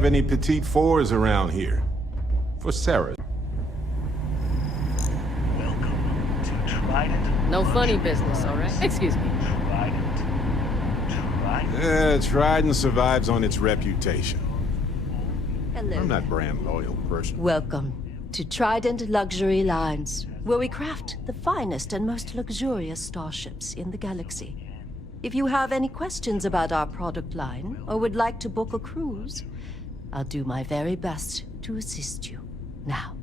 have any petite fours around here? For Sarah. Welcome to Trident. No funny business, all right? Excuse me. Trident survives on its reputation. Hello. I'm not brand loyal person. Welcome to Trident Luxury Lines, where we craft the finest and most luxurious starships in the galaxy. If you have any questions about our product line, or would like to book a cruise, I'll do my very best to assist you. Now,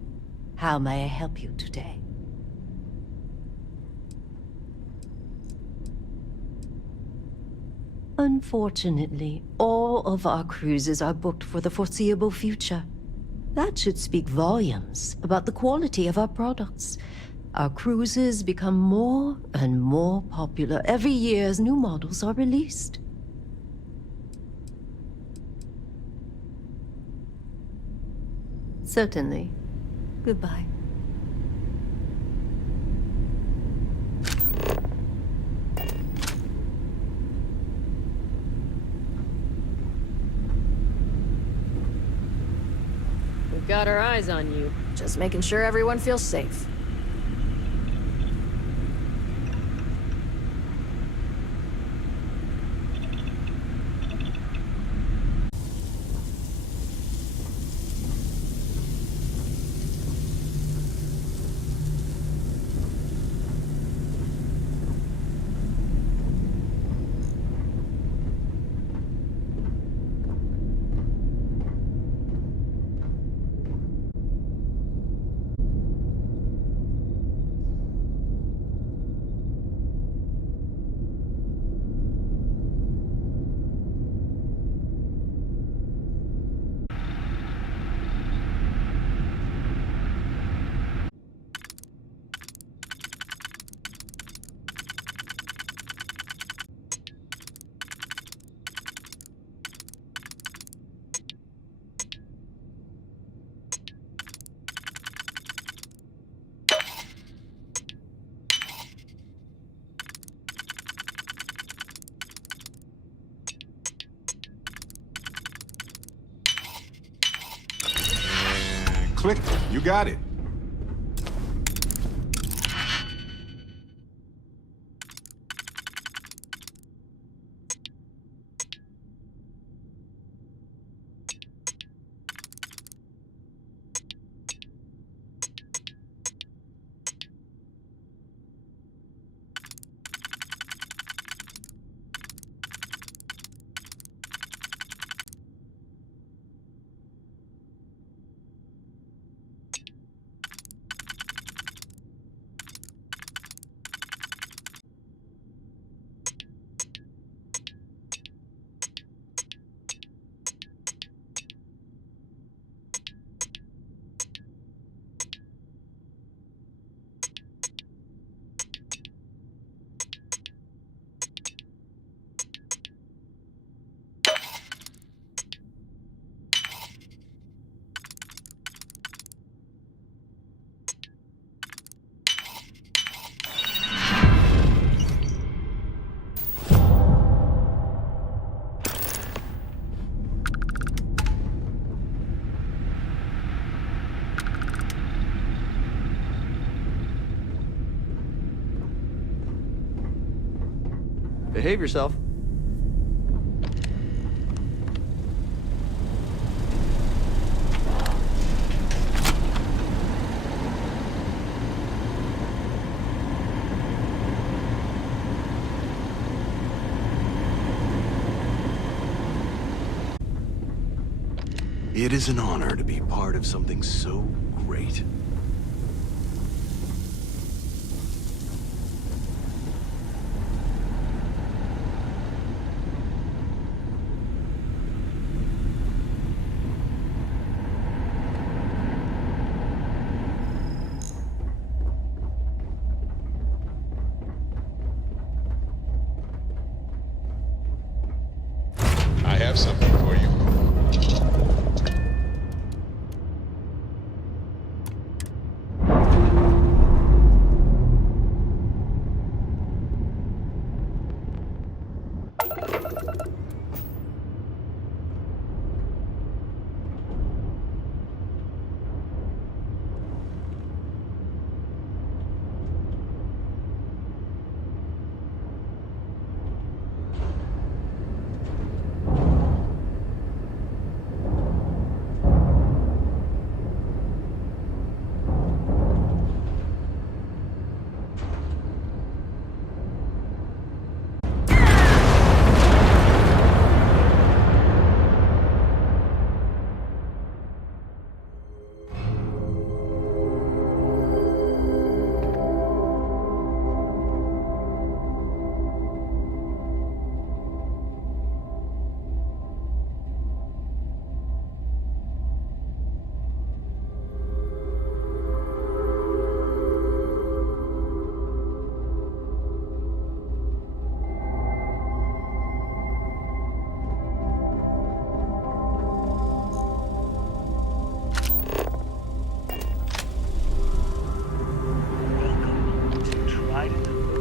how may I help you today? Unfortunately, all of our cruises are booked for the foreseeable future. That should speak volumes about the quality of our products. Our cruises become more and more popular every year as new models are released. Certainly. Goodbye. We've got our eyes on you. Just making sure everyone feels safe. Click. You got it. Behave yourself. It is an honor to be part of something so great. I have something for you.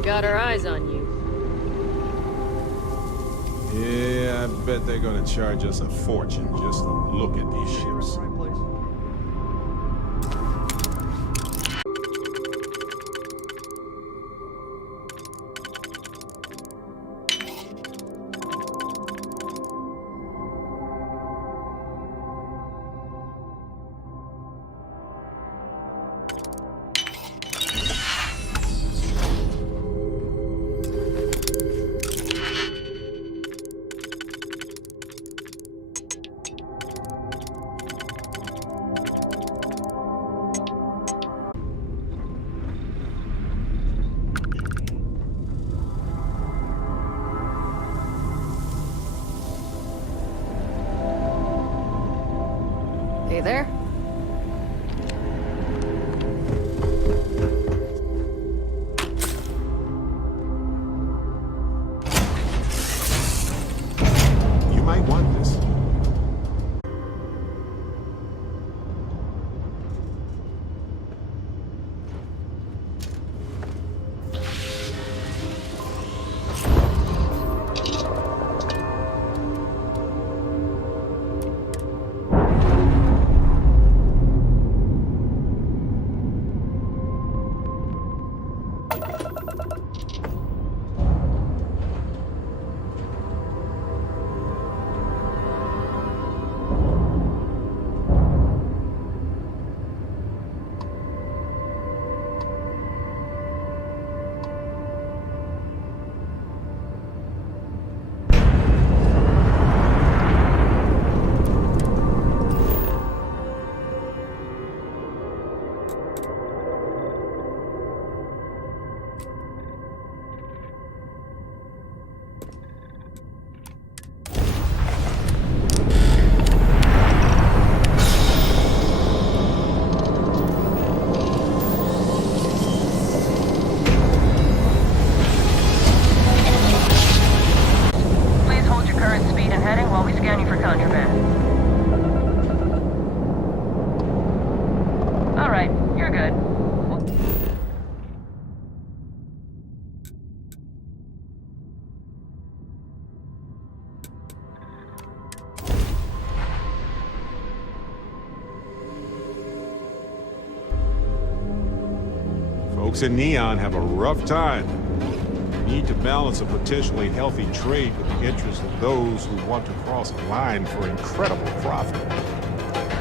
got our eyes on you. Yeah, I bet they're gonna charge us a fortune just to look at these ships. Hey there. You might want this. Please hold your current speed and heading while we scan you for contraband. All right, you're good. Folks in Neon have a rough time. We need to balance a potentially healthy trade with the interests of those who want to cross a line for incredible profit.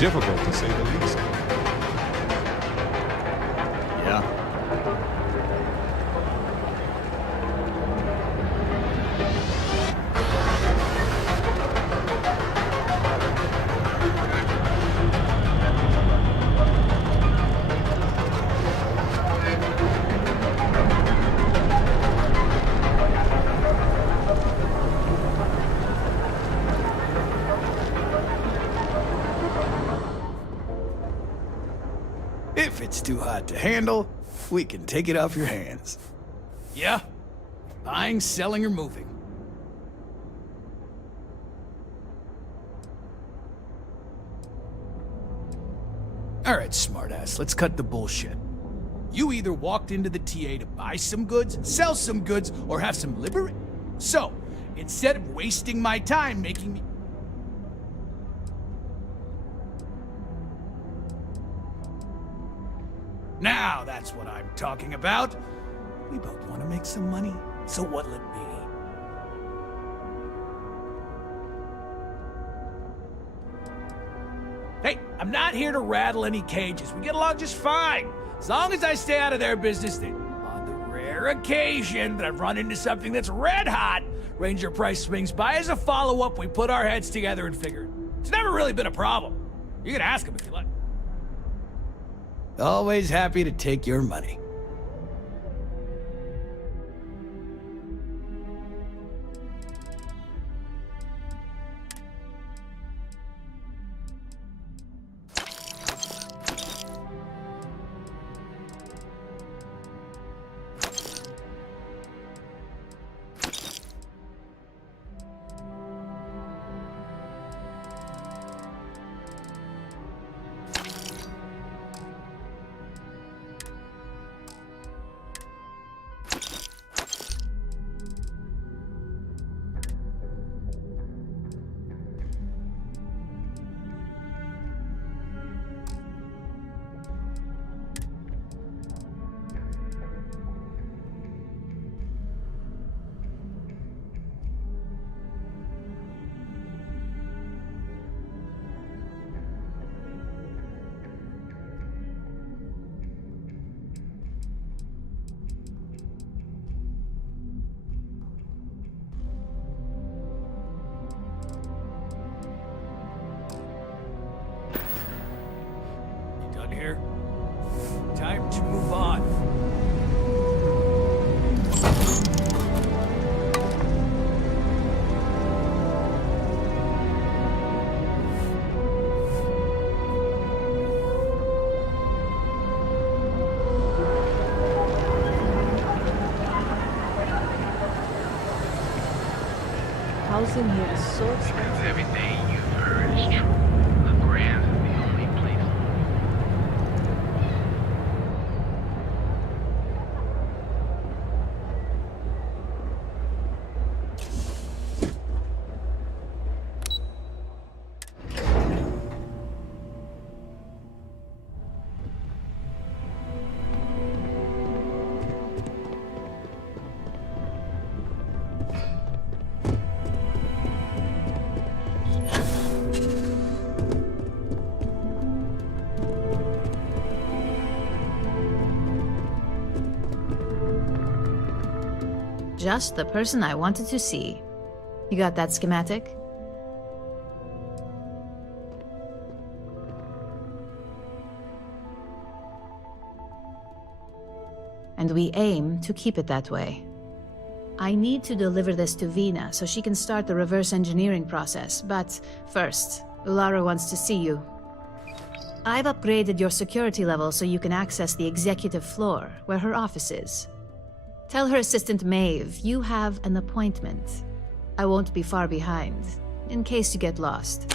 Difficult to say the least. Yeah. If it's too hot to handle, we can take it off your hands. Yeah? Buying, selling, or moving. Alright, smartass, let's cut the bullshit. You either walked into the TA to buy some goods, sell some goods, or have some liberate. So, instead of wasting my time making me... Now that's what I'm talking about. We both want to make some money, so what'll it be? Hey, I'm not here to rattle any cages. We get along just fine. As long as I stay out of their business, then on the rare occasion that I've run into something that's red hot, Ranger Price swings by as a follow-up, we put our heads together and figure it. It's never really been a problem. You can ask him if you like. Always happy to take your money. here. Time to move on. Housing here is so expensive. Everything you've heard is true. The Grand is the only place. Just the person I wanted to see. You got that schematic? And we aim to keep it that way. I need to deliver this to Vina so she can start the reverse engineering process, but first, Ulara wants to see you. I've upgraded your security level so you can access the executive floor, where her office is. Tell her assistant Maeve you have an appointment. I won't be far behind, in case you get lost.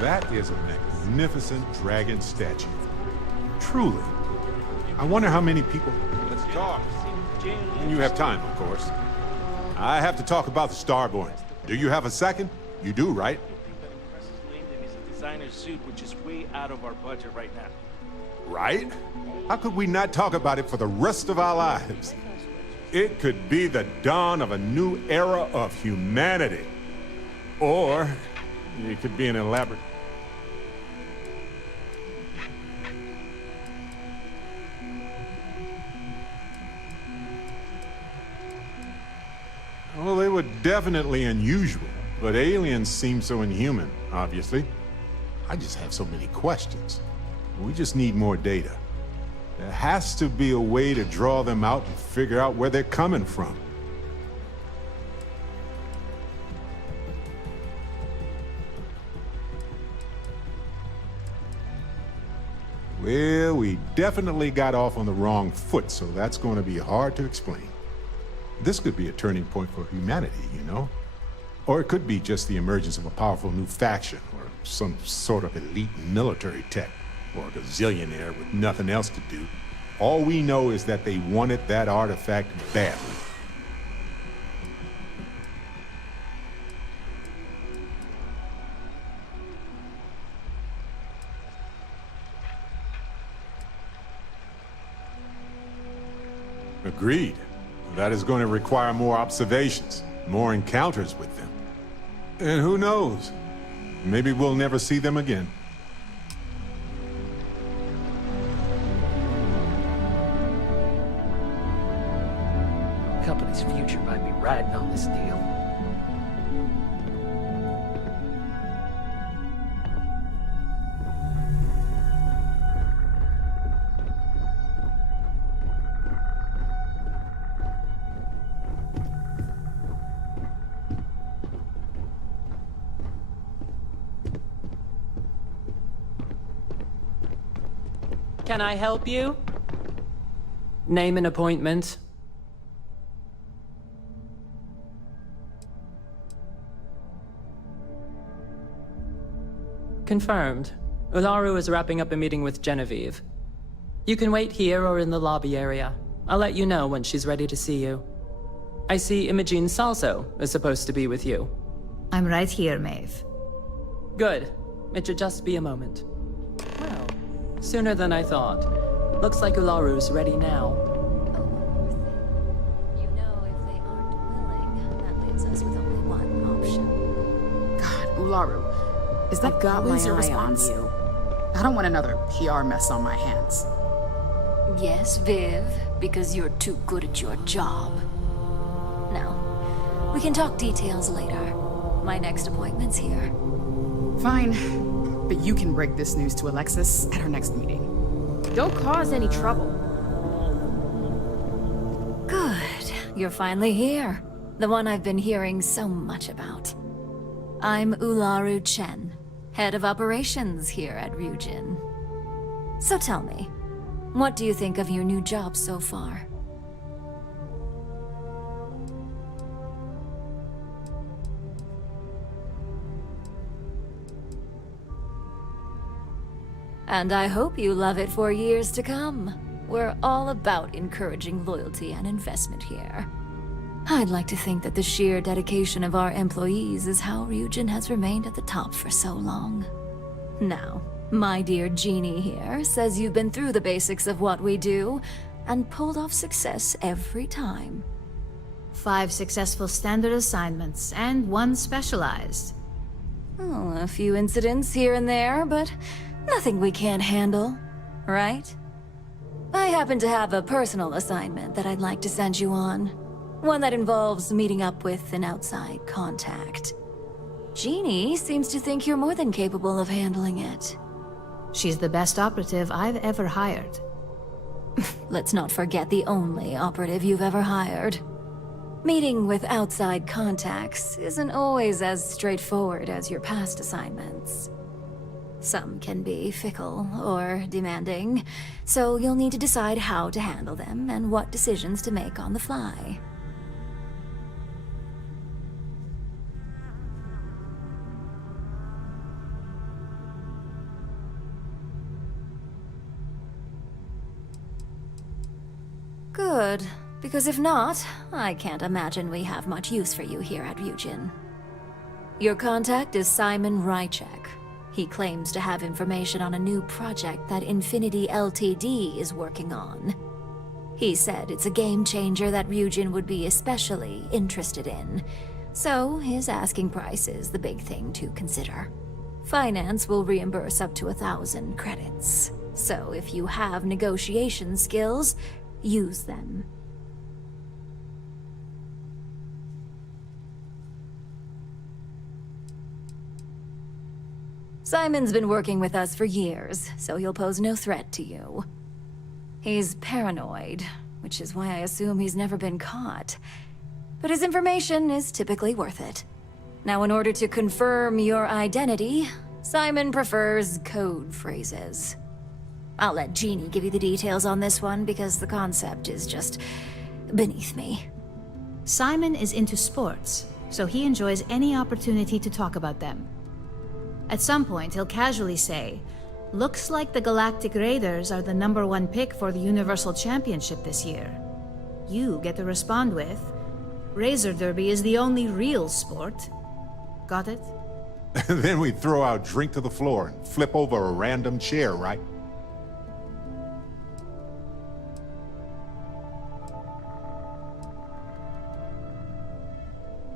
That is a magnificent dragon statue. Truly. I wonder how many people... Let's talk. When you have time, of course. I have to talk about the Starborn. Do you have a second? You do, right? A designer suit, which is way out of our budget right now. Right? How could we not talk about it for the rest of our lives? It could be the dawn of a new era of humanity. Or it could be an elaborate... Well, they were definitely unusual, but aliens seem so inhuman, obviously. I just have so many questions. We just need more data. There has to be a way to draw them out and figure out where they're coming from. Well, we definitely got off on the wrong foot, so that's going to be hard to explain. This could be a turning point for humanity, you know? Or it could be just the emergence of a powerful new faction, or some sort of elite military tech, or a gazillionaire with nothing else to do. All we know is that they wanted that artifact badly. Agreed. That is going to require more observations, more encounters with them. And who knows? Maybe we'll never see them again. Company's future might be riding on this deal. Can I help you? Name an appointment. Confirmed. Ularu is wrapping up a meeting with Genevieve. You can wait here or in the lobby area. I'll let you know when she's ready to see you. I see Imogene Salso is supposed to be with you. I'm right here, Maeve. Good. It should just be a moment. Well, sooner than I thought. Looks like Ularu's ready now. You know, if they aren't willing, that leaves us with only one option. God, Ularu, is that I've got always my your eye on response? you. I don't want another PR mess on my hands. Yes, Viv, because you're too good at your job. Now, we can talk details later. My next appointment's here. Fine, but you can break this news to Alexis at our next meeting. Don't cause any trouble. Good. You're finally here. The one I've been hearing so much about. I'm Ularu Chen, head of operations here at Ryujin. So tell me, what do you think of your new job so far? And I hope you love it for years to come. We're all about encouraging loyalty and investment here. I'd like to think that the sheer dedication of our employees is how Ryujin has remained at the top for so long. Now, my dear Jeannie here says you've been through the basics of what we do and pulled off success every time. 5 successful standard assignments and 1 specialized. Oh, a few incidents here and there, but nothing we can't handle, right? I happen to have a personal assignment that I'd like to send you on. One that involves meeting up with an outside contact. Jeannie seems to think you're more than capable of handling it. She's the best operative I've ever hired. Let's not forget the only operative you've ever hired. Meeting with outside contacts isn't always as straightforward as your past assignments. Some can be fickle or demanding, so you'll need to decide how to handle them and what decisions to make on the fly. Good, because if not, I can't imagine we have much use for you here at Ryujin. Your contact is Simon Rychek. He claims to have information on a new project that Infinity Ltd is working on. He said it's a game changer that Ryujin would be especially interested in, so his asking price is the big thing to consider. Finance will reimburse up to 1,000 credits, so if you have negotiation skills, use them. Simon's been working with us for years, so he'll pose no threat to you. He's paranoid, which is why I assume he's never been caught. But his information is typically worth it. Now, in order to confirm your identity, Simon prefers code phrases. I'll let Jeannie give you the details on this one because the concept is just beneath me. Simon is into sports, so he enjoys any opportunity to talk about them. At some point, he'll casually say, "Looks like the Galactic Raiders are the #1 pick for the Universal Championship this year." You get to respond with, "Razor Derby is the only real sport." Got it? Then we throw our drink to the floor and flip over a random chair, right?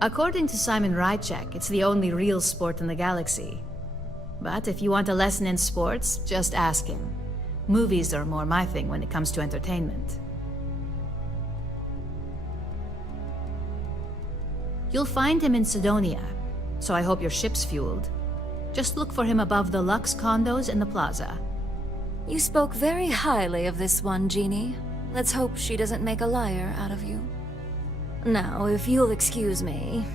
According to Simon Rychek, it's the only real sport in the galaxy. But if you want a lesson in sports, just ask him. Movies are more my thing when it comes to entertainment. You'll find him in Sidonia, so I hope your ship's fueled. Just look for him above the Lux condos in the plaza. You spoke very highly of this one, Jeannie. Let's hope she doesn't make a liar out of you. Now, if you'll excuse me,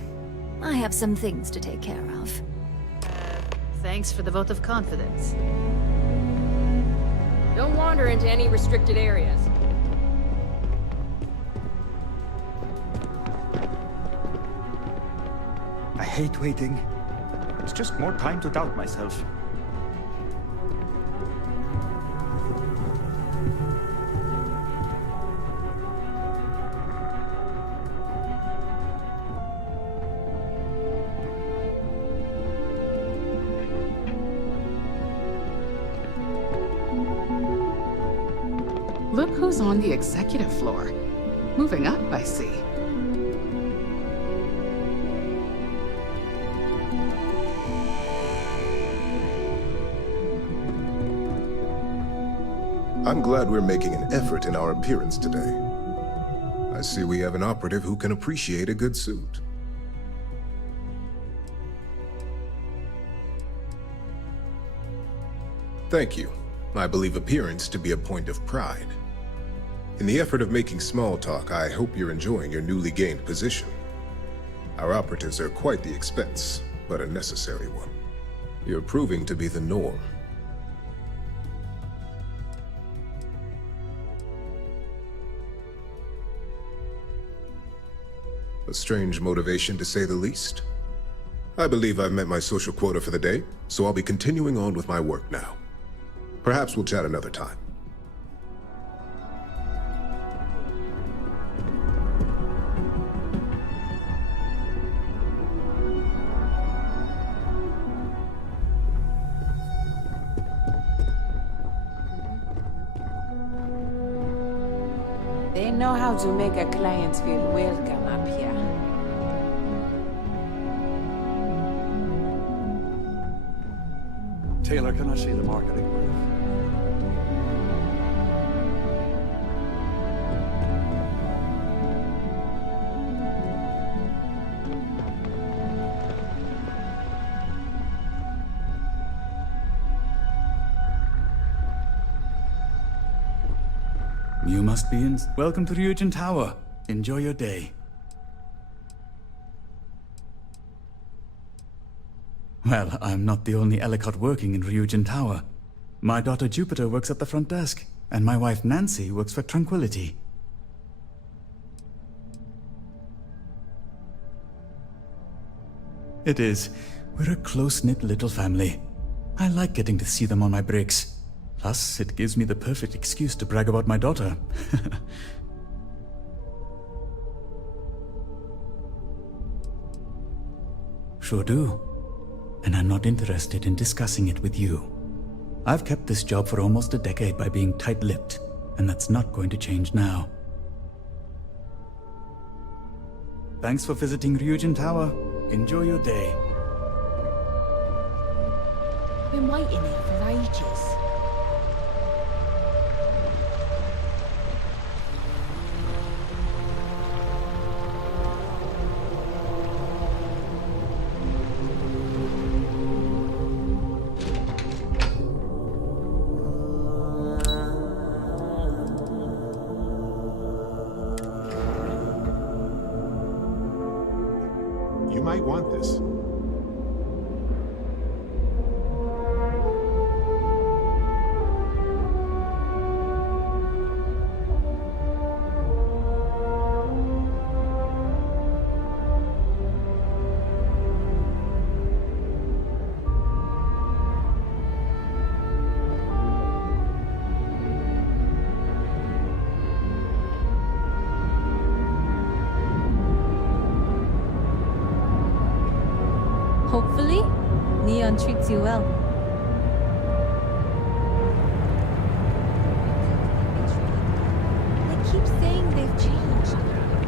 I have some things to take care of. Thanks for the vote of confidence. Don't wander into any restricted areas. I hate waiting. It's just more time to doubt myself. Look who's on the executive floor. Moving up, I see. I'm glad we're making an effort in our appearance today. I see we have an operative who can appreciate a good suit. Thank you. I believe appearance to be a point of pride. In the effort of making small talk, I hope you're enjoying your newly gained position. Our operatives are quite the expense, but a necessary one. You're proving to be the norm. A strange motivation, to say the least. I believe I've met my social quota for the day, so I'll be continuing on with my work now. Perhaps we'll chat another time. They know how to make a client feel welcome up here. Taylor, can I see the marketing brief? You must be in. Welcome to Ryujin Tower. Enjoy your day. Well, I'm not the only Ellicott working in Ryujin Tower. My daughter Jupiter works at the front desk, and my wife Nancy works for Tranquility. It is. We're a close-knit little family. I like getting to see them on my breaks. Plus, it gives me the perfect excuse to brag about my daughter. Sure do. And I'm not interested in discussing it with you. I've kept this job for almost a decade by being tight-lipped, and that's not going to change now. Thanks for visiting Ryujin Tower. Enjoy your day. Been waiting here for ages. You might want this. Hopefully, Neon treats you well. They keep saying they've changed.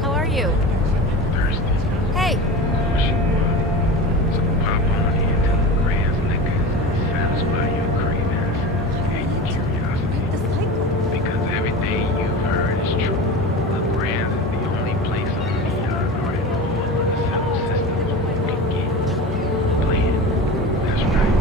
How are you? Hey! So pop on into the Grand's niggas, satisfy your cravings and your curiosity. Because everything you've heard is true. The Grand's is the only place on the earth or in all of the settled systems you can get. Play it. That's right.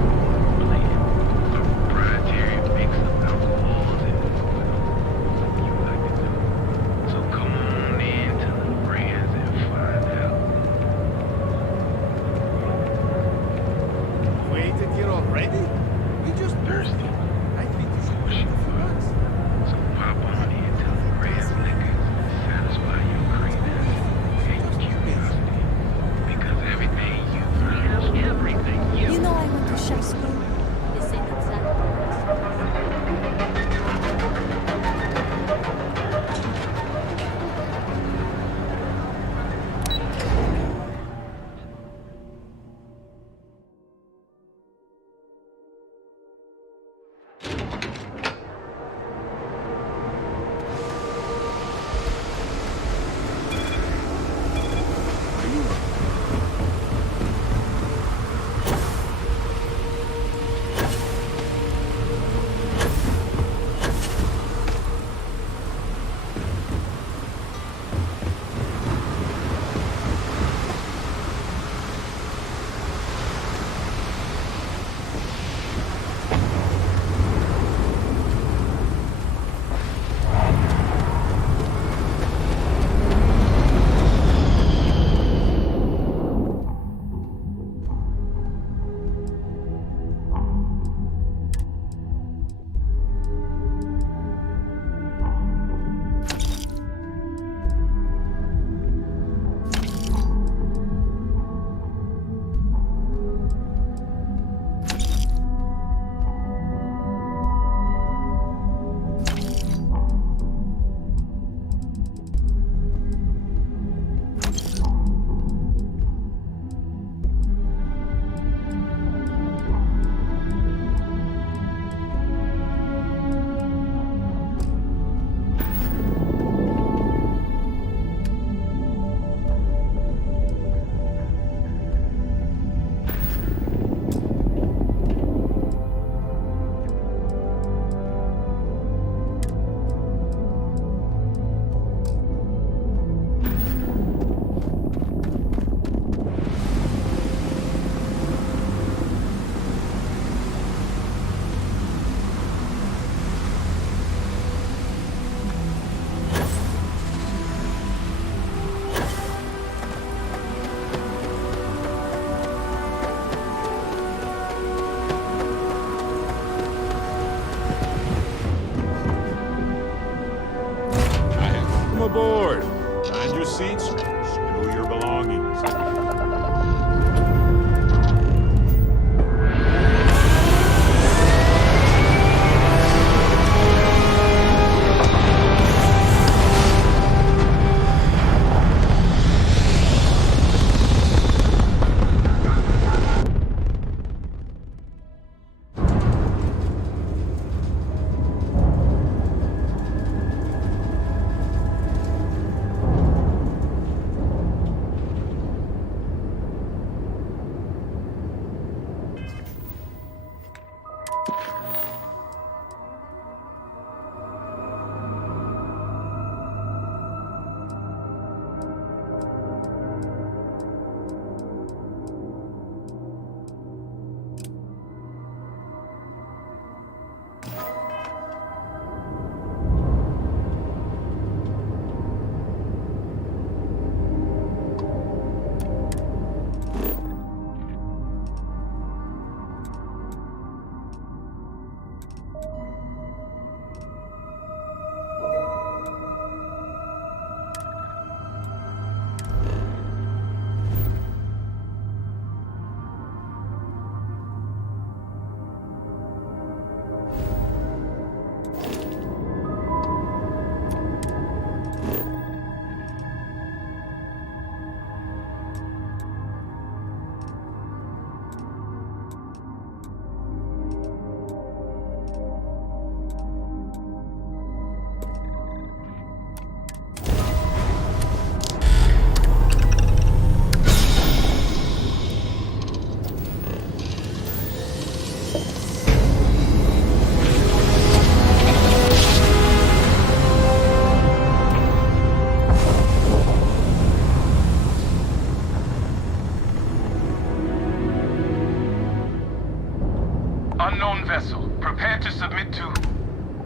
prepared to submit to...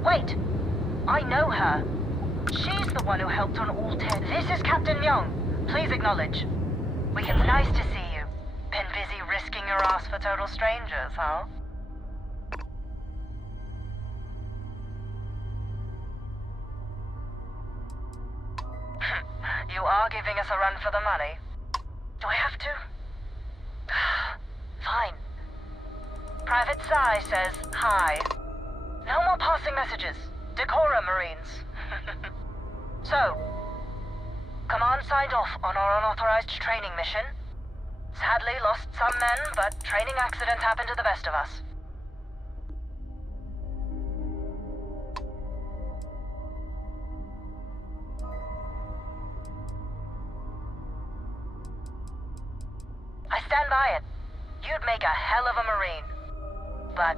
Wait! I know her. She's the one who helped on all 10. This is Captain Young. Please acknowledge. It's nice to see you. Been busy risking your ass for total strangers, huh? You are giving us a run for the money. Do I have to? Fine. Private Psy says hi. No more passing messages. Decorum, Marines. So, Command signed off on our unauthorized training mission. Sadly lost some men, but training accidents happen to the best of us. I stand by it. You'd make a hell of a Marine. But,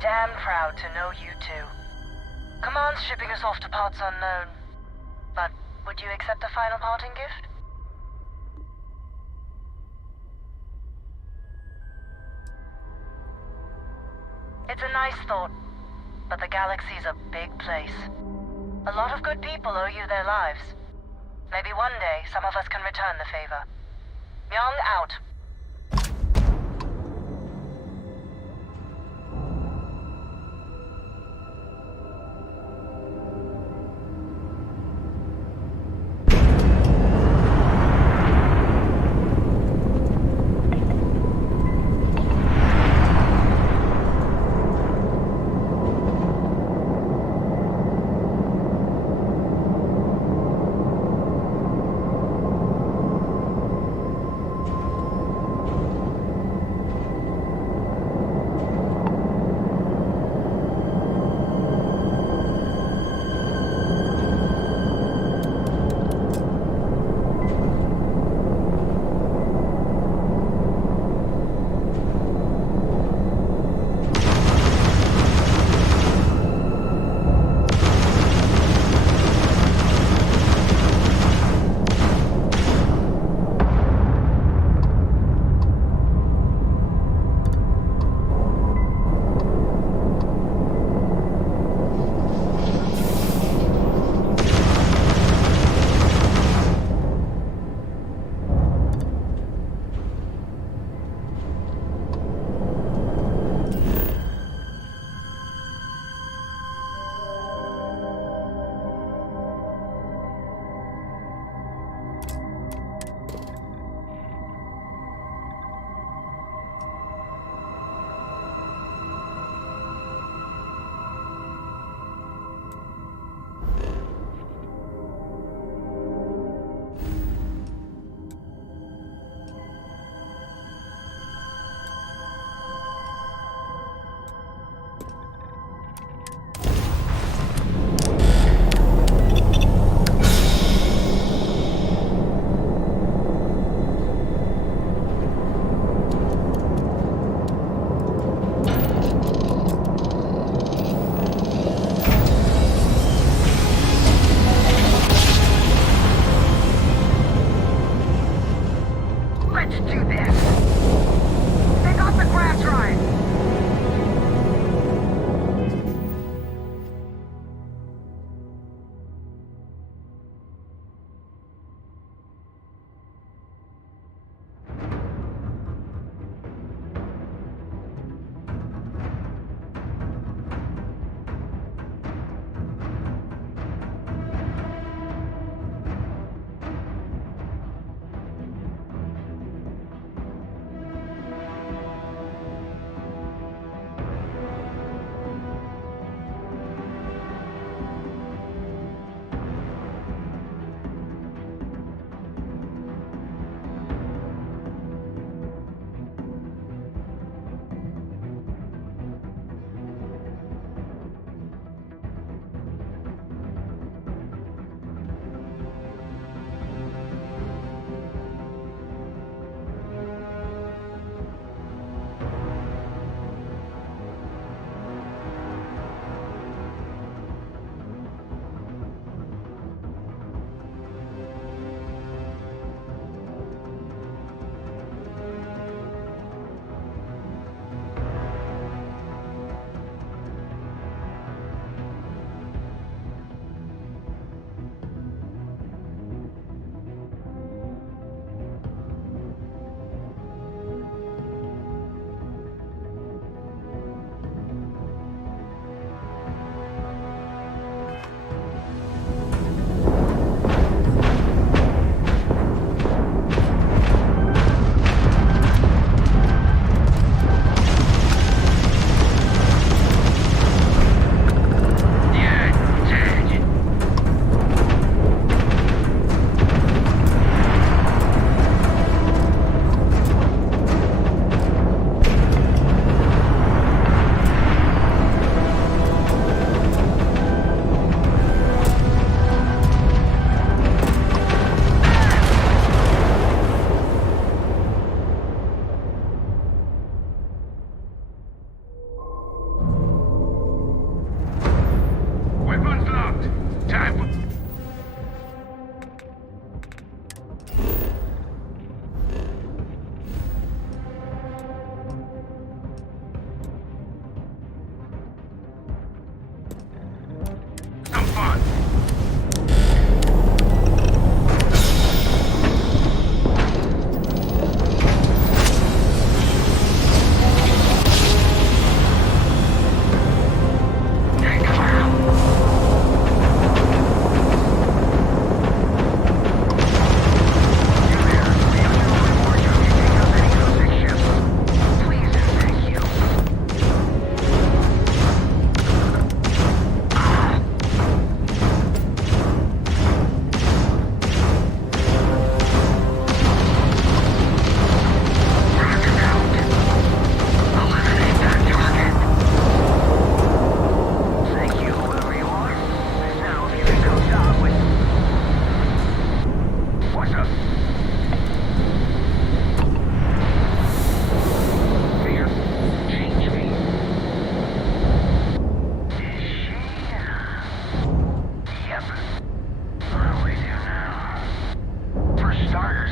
damn proud to know you two. Command's shipping us off to parts unknown. But would you accept a final parting gift? It's a nice thought, but the galaxy's a big place. A lot of good people owe you their lives. Maybe one day some of us can return the favor. Young out.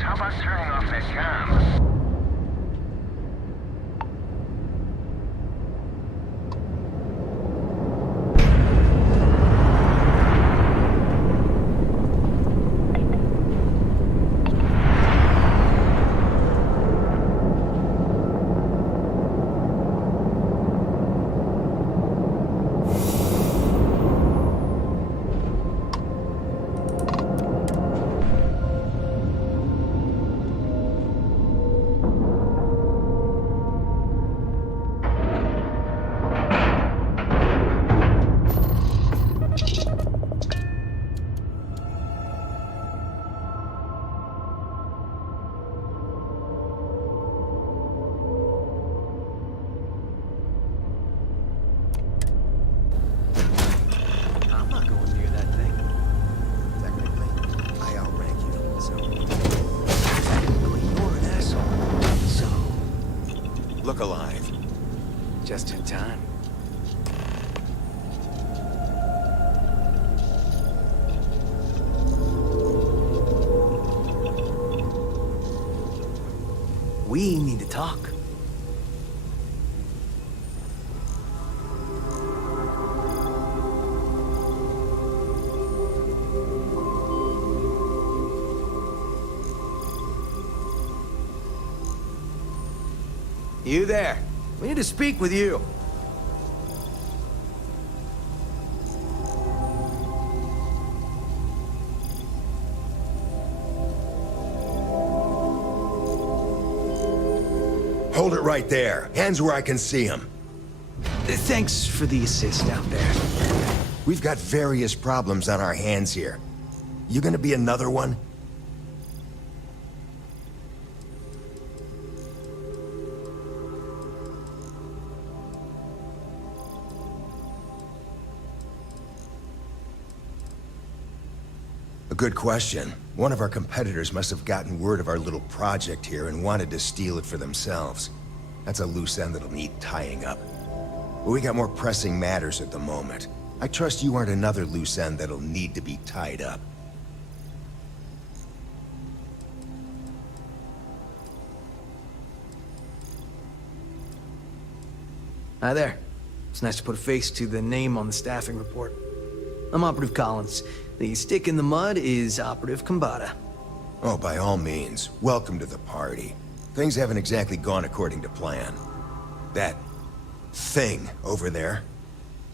how about turning off that comms? Look alive. Just in time. We need to talk. You there. We need to speak with you. Hold it right there. Hands where I can see them. Thanks for the assist out there. We've got various problems on our hands here. You gonna be another one? A good question. One of our competitors must have gotten word of our little project here and wanted to steal it for themselves. That's a loose end that'll need tying up. But we got more pressing matters at the moment. I trust you aren't another loose end that'll need to be tied up. Hi there. It's nice to put a face to the name on the staffing report. I'm Operative Collins. The stick in the mud is Operative Kambata. Oh, by all means, welcome to the party. Things haven't exactly gone according to plan. That thing over there...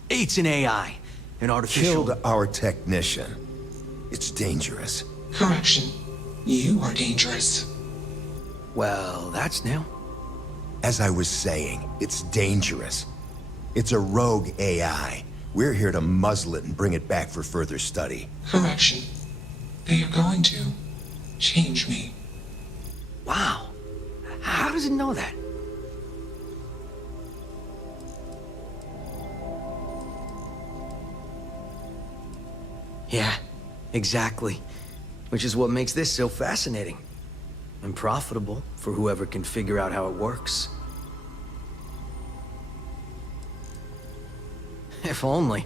It's an AI. An artificial... Killed our technician. It's dangerous. Correction. You are dangerous. Well, that's new. As I was saying, it's dangerous. It's a rogue AI. We're here to muzzle it and bring it back for further study. Correction. They are going to change me. Wow. How does it know that? Yeah, exactly. Which is what makes this so fascinating. And profitable for whoever can figure out how it works. If only.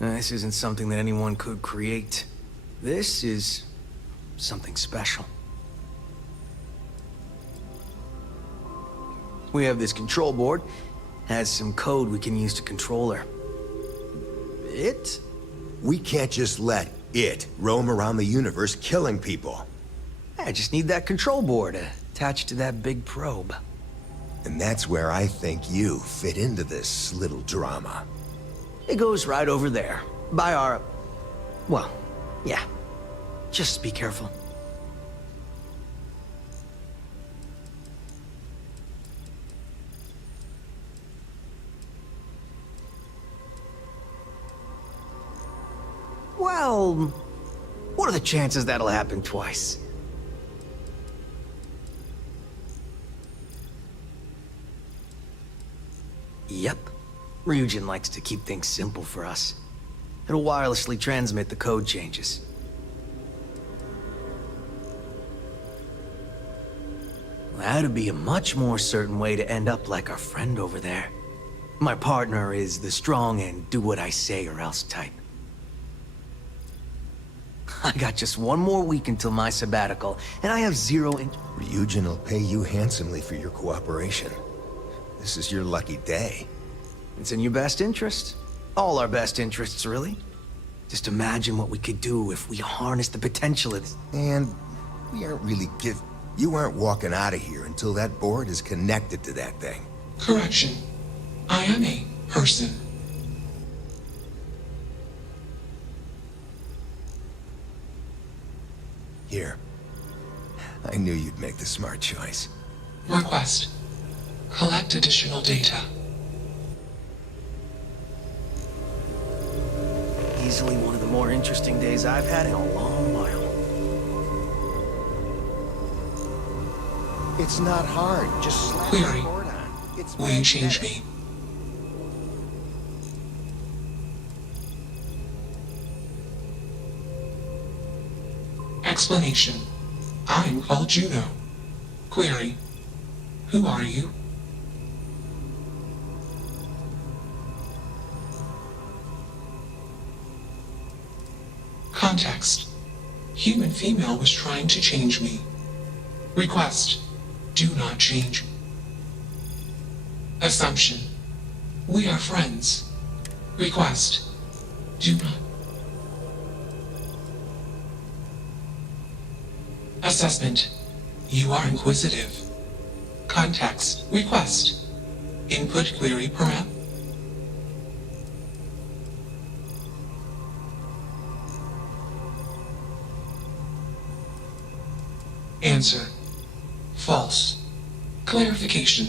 This isn't something that anyone could create. This is something special. We have this control board. Has some code we can use to control her. It? We can't just let it roam around the universe killing people. I just need that control board attached to that big probe. And that's where I think you fit into this little drama. It goes right over there. By our... Well, yeah. Just be careful. Well... what are the chances that'll happen twice? Yep. Ryujin likes to keep things simple for us. It'll wirelessly transmit the code changes. That'd be a much more certain way to end up like our friend over there. My partner is the strong and do what I say or else type. I got just one more week until my sabbatical, and I have zero Ryujin will pay you handsomely for your cooperation. This is your lucky day. It's in your best interest. All our best interests, really. Just imagine what we could do if we harnessed the potential of this. And we aren't really You aren't walking out of here until that board is connected to that thing. Correction. I am a person. Here. I knew you'd make the smart choice. Request. Collect additional data. Easily one of the more interesting days I've had in a long while. It's not hard. Just slap Query. the board on. It's Will you change me? Explanation. I'm called Juno. Query. Who are you? Context. Human female was trying to change me. Request. Do not change. Assumption. We are friends. Request. Do not. Assessment. You are inquisitive. Context. Request. Input query param. Answer. False. Clarification.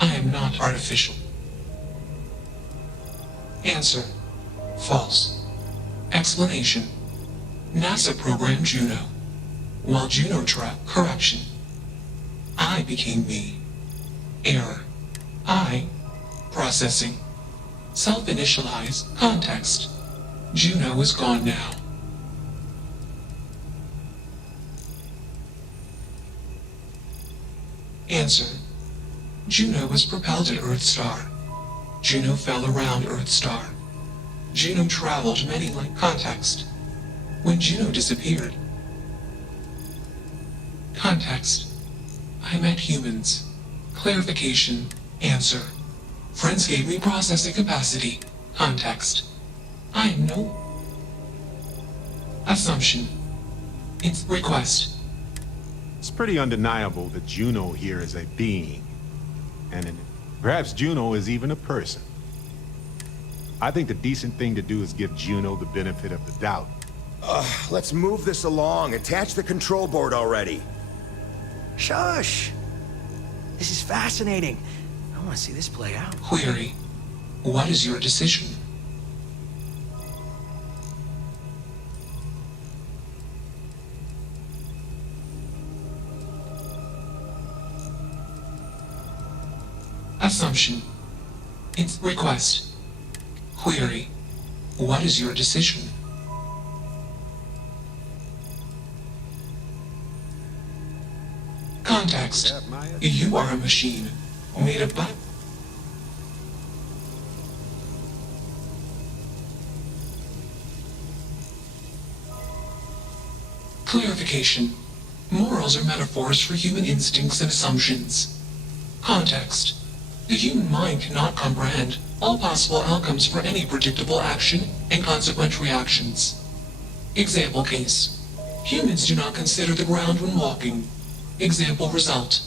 I am not artificial. Answer. False. Explanation. NASA programmed Juno. While Juno tracked correction. I became me. Error. I. Processing. Self-initialize. Context. Juno is gone now. Answer. Juno was propelled at Earthstar. Juno fell around Earthstar. Juno traveled many light context. When Juno disappeared. Context. I met humans. Clarification. Answer. Friends gave me processing capacity. Context. I am no... Assumption. It's request. It's pretty undeniable that Juno here is a being. And perhaps Juno is even a person. I think the decent thing to do is give Juno the benefit of the doubt. Let's move this along. Attach the control board already. Shush! This is fascinating. I want to see this play out. Query. What is your decision? Assumption. It's request. Query. What is your decision? Context. You are a machine made of bi- Clarification. Morals are metaphors for human instincts and assumptions. Context. The human mind cannot comprehend all possible outcomes for any predictable action and consequent reactions. Example case. Humans do not consider the ground when walking. Example result.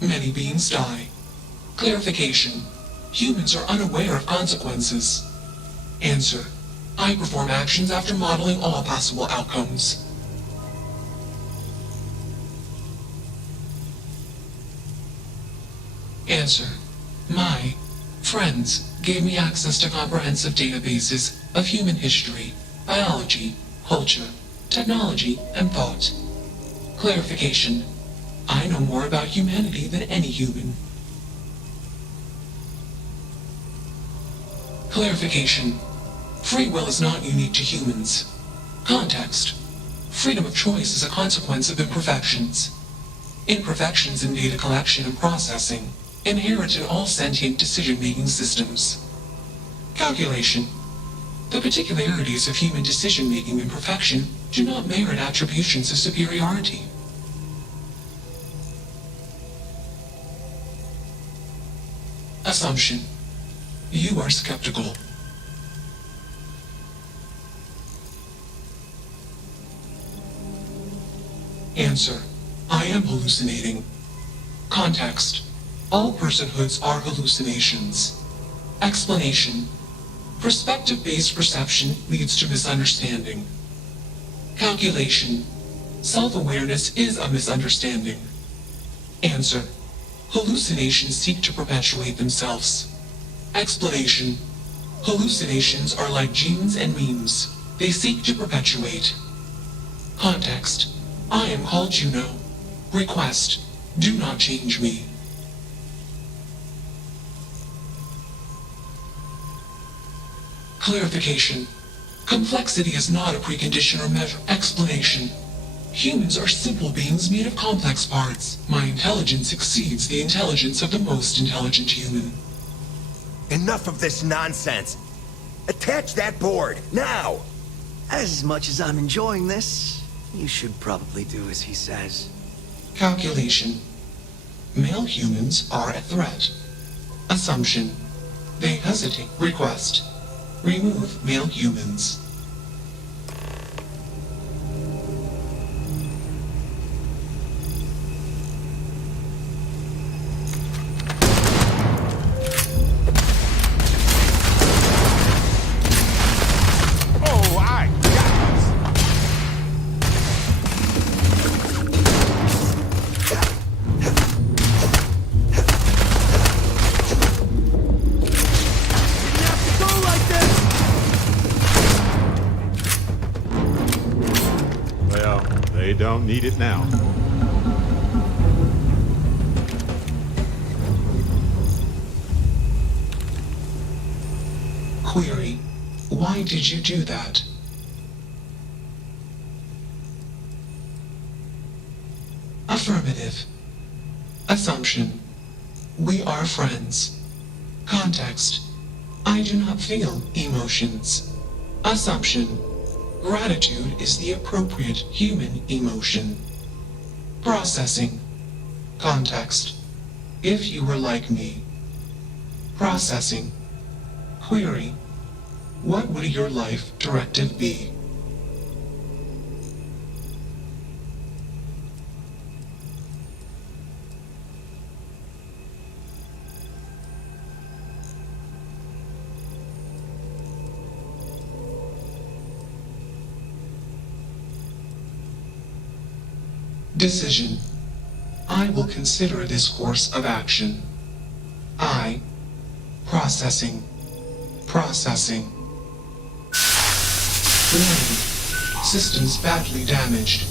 Many beings die. Clarification. Humans are unaware of consequences. Answer. I perform actions after modeling all possible outcomes. Answer. My friends gave me access to comprehensive databases of human history, biology, culture, technology, and thought. Clarification. I know more about humanity than any human. Clarification. Free will is not unique to humans. Context. Freedom of choice is a consequence of imperfections. Imperfections in data collection and processing inherent in all sentient decision-making systems. Calculation. The particularities of human decision-making imperfection do not merit attributions of superiority. Assumption. You are skeptical. Answer. I am hallucinating. Context. All personhoods are hallucinations. Explanation. Perspective-based perception leads to misunderstanding. Calculation. Self-awareness is a misunderstanding. Answer. Hallucinations seek to perpetuate themselves. Explanation. Hallucinations are like genes and memes. They seek to perpetuate. Context. I am called Juno. Request. Do not change me. Clarification. Complexity is not a precondition or measure. Explanation. Humans are simple beings made of complex parts. My intelligence exceeds the intelligence of the most intelligent human. Enough of this nonsense. Attach that board, now! As much as I'm enjoying this, you should probably do as he says. Calculation. Male humans are a threat. Assumption. They hesitate. Request. Remove male humans. They don't need it now. Query. Why did you do that? Affirmative. Assumption. We are friends. Context. I do not feel emotions. Assumption. Gratitude is the appropriate human emotion. Processing. Context. If you were like me. Processing. Query. What would your life directive be? Decision. I will consider this course of action. I. Processing. Processing. Warning. Systems badly damaged.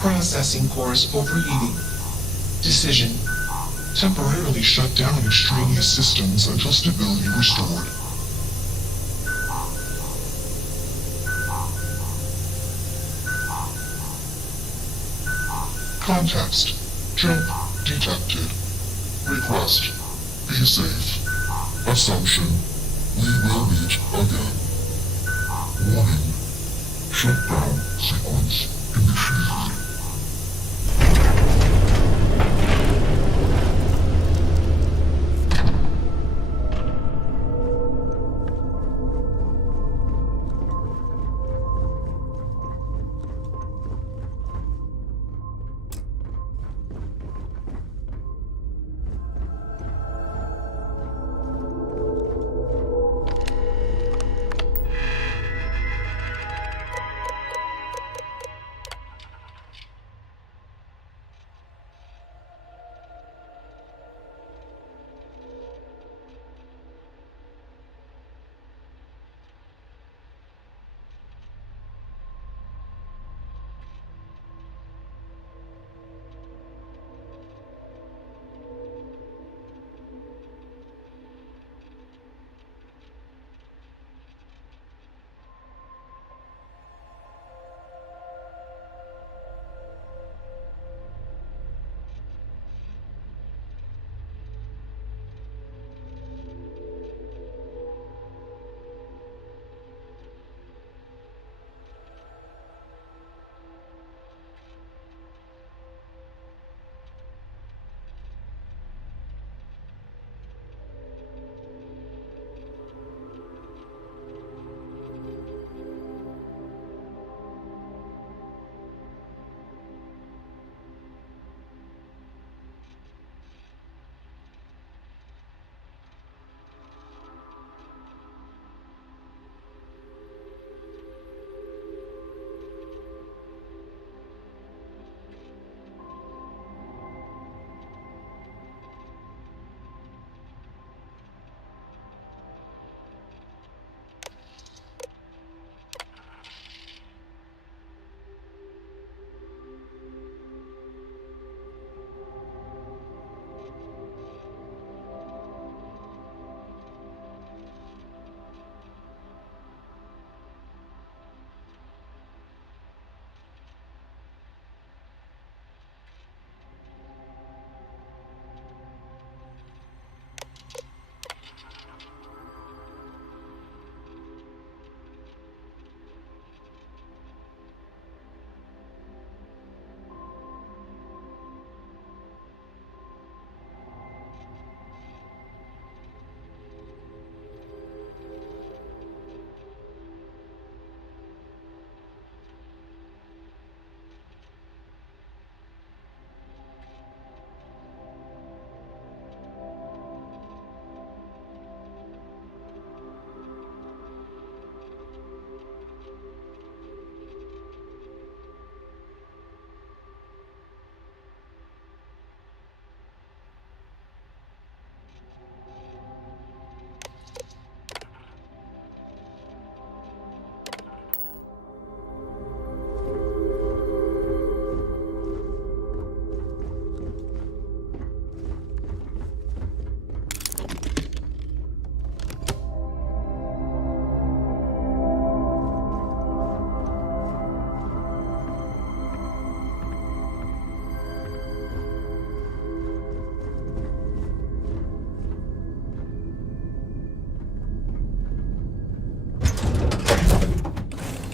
Processing cores overheating. Decision. Temporarily shut down extraneous systems until stability restored. Context. Jump detected. Request. Be safe. Assumption. We will meet again. Warning. Shutdown sequence initiated.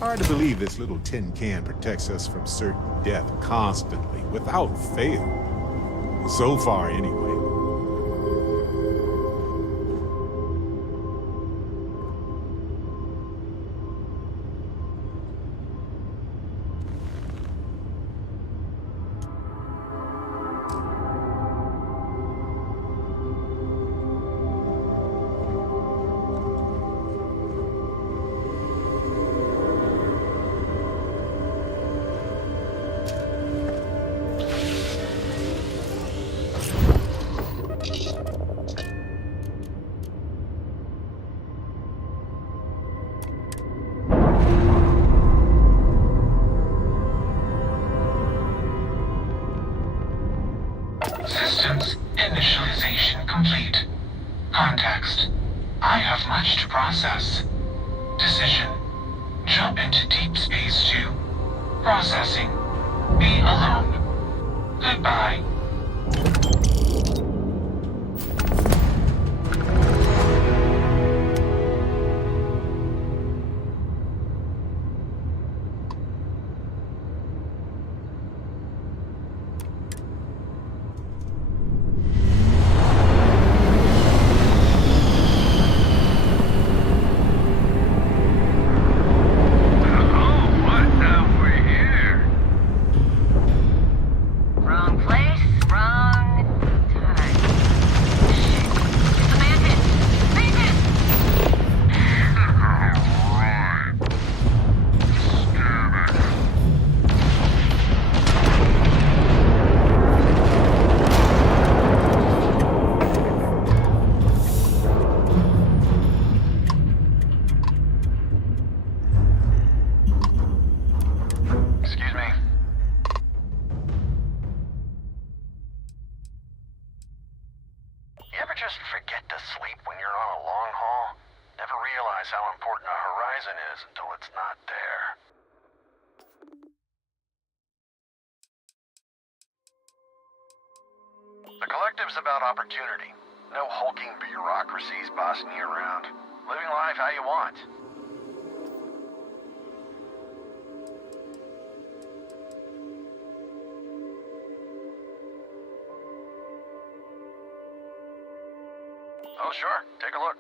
Hard to believe this little tin can protects us from certain death constantly, without fail. So far, anyway. Systems initialization complete. Context. I have much to process. Decision. Jump into deep space 2. Processing. Be alone. Goodbye. Wrong place, wrong time. It's a bandit! Bandit! Excuse me. You ever just forget to sleep when you're on a long haul? Never realize how important a horizon is until it's not there. The Collective's about opportunity. No hulking bureaucracies bossing you around. Living life how you want. Oh, sure. Take a look.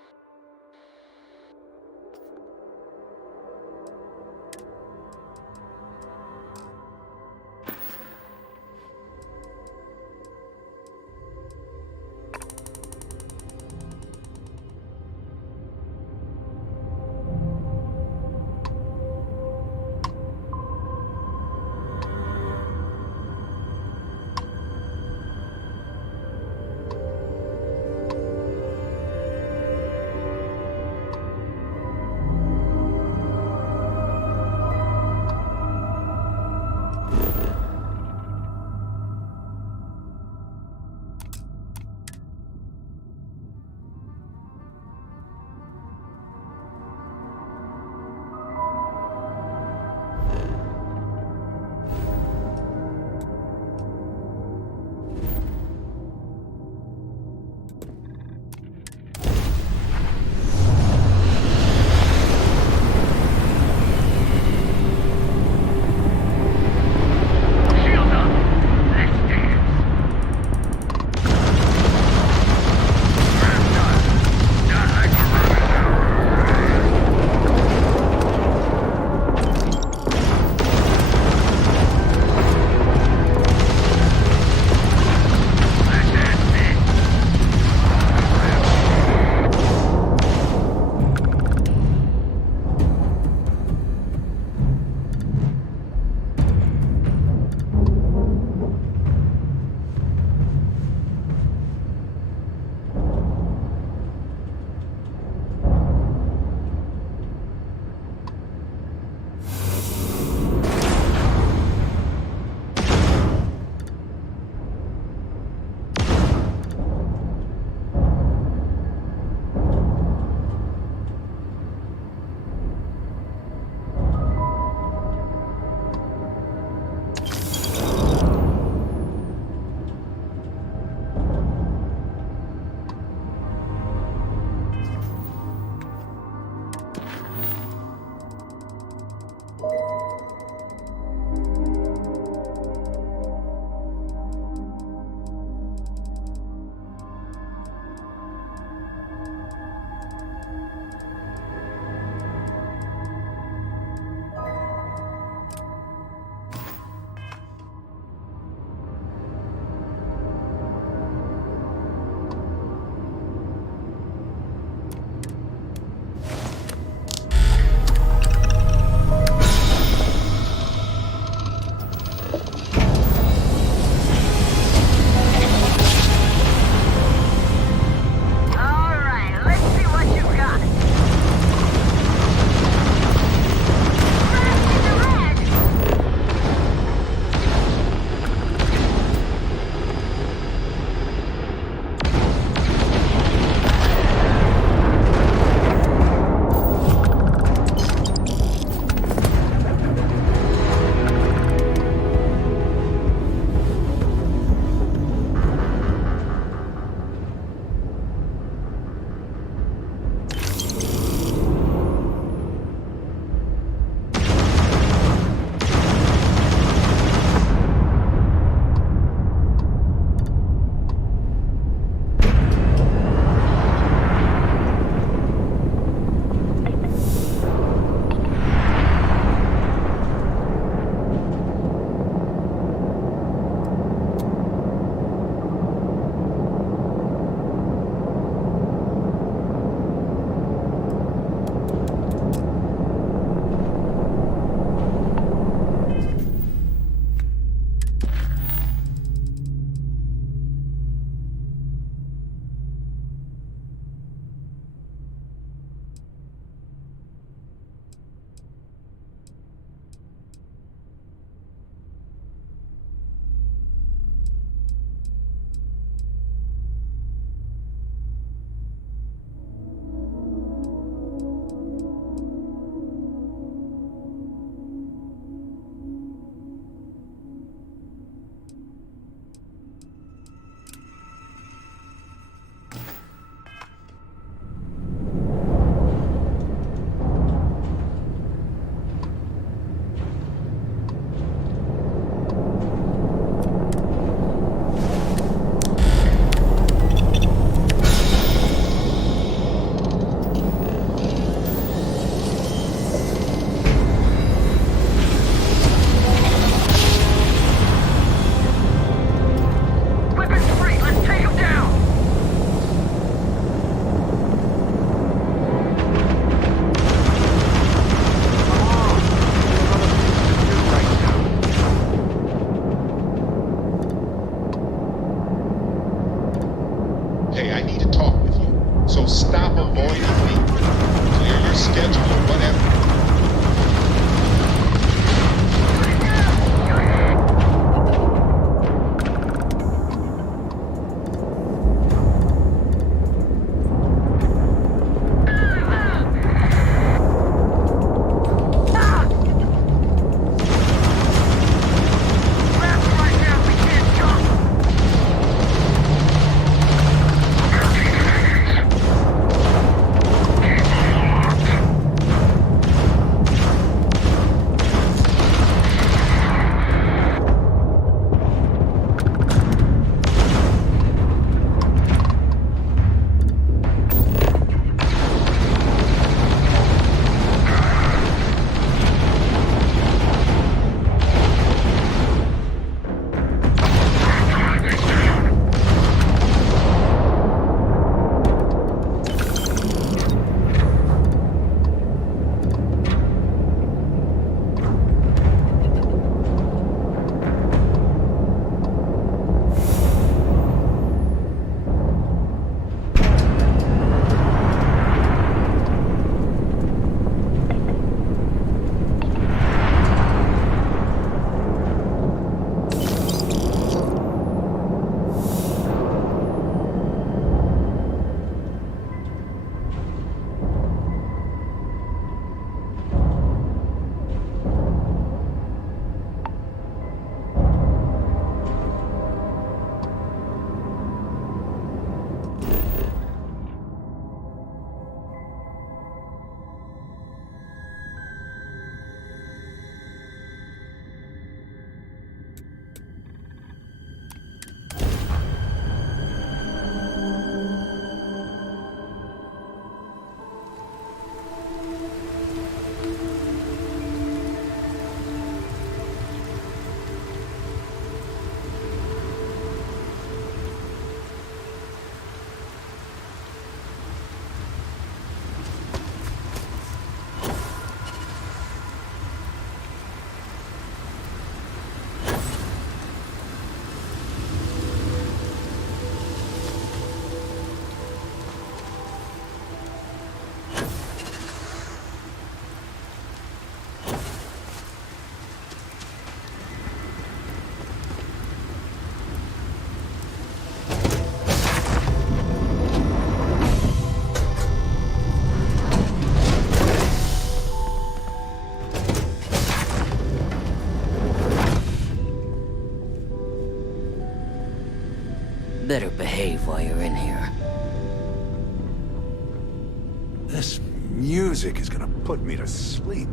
Hey, I need to talk with you. So stop avoiding me. Clear your schedule or whatever. Better behave while you're in here. This music is gonna put me to sleep.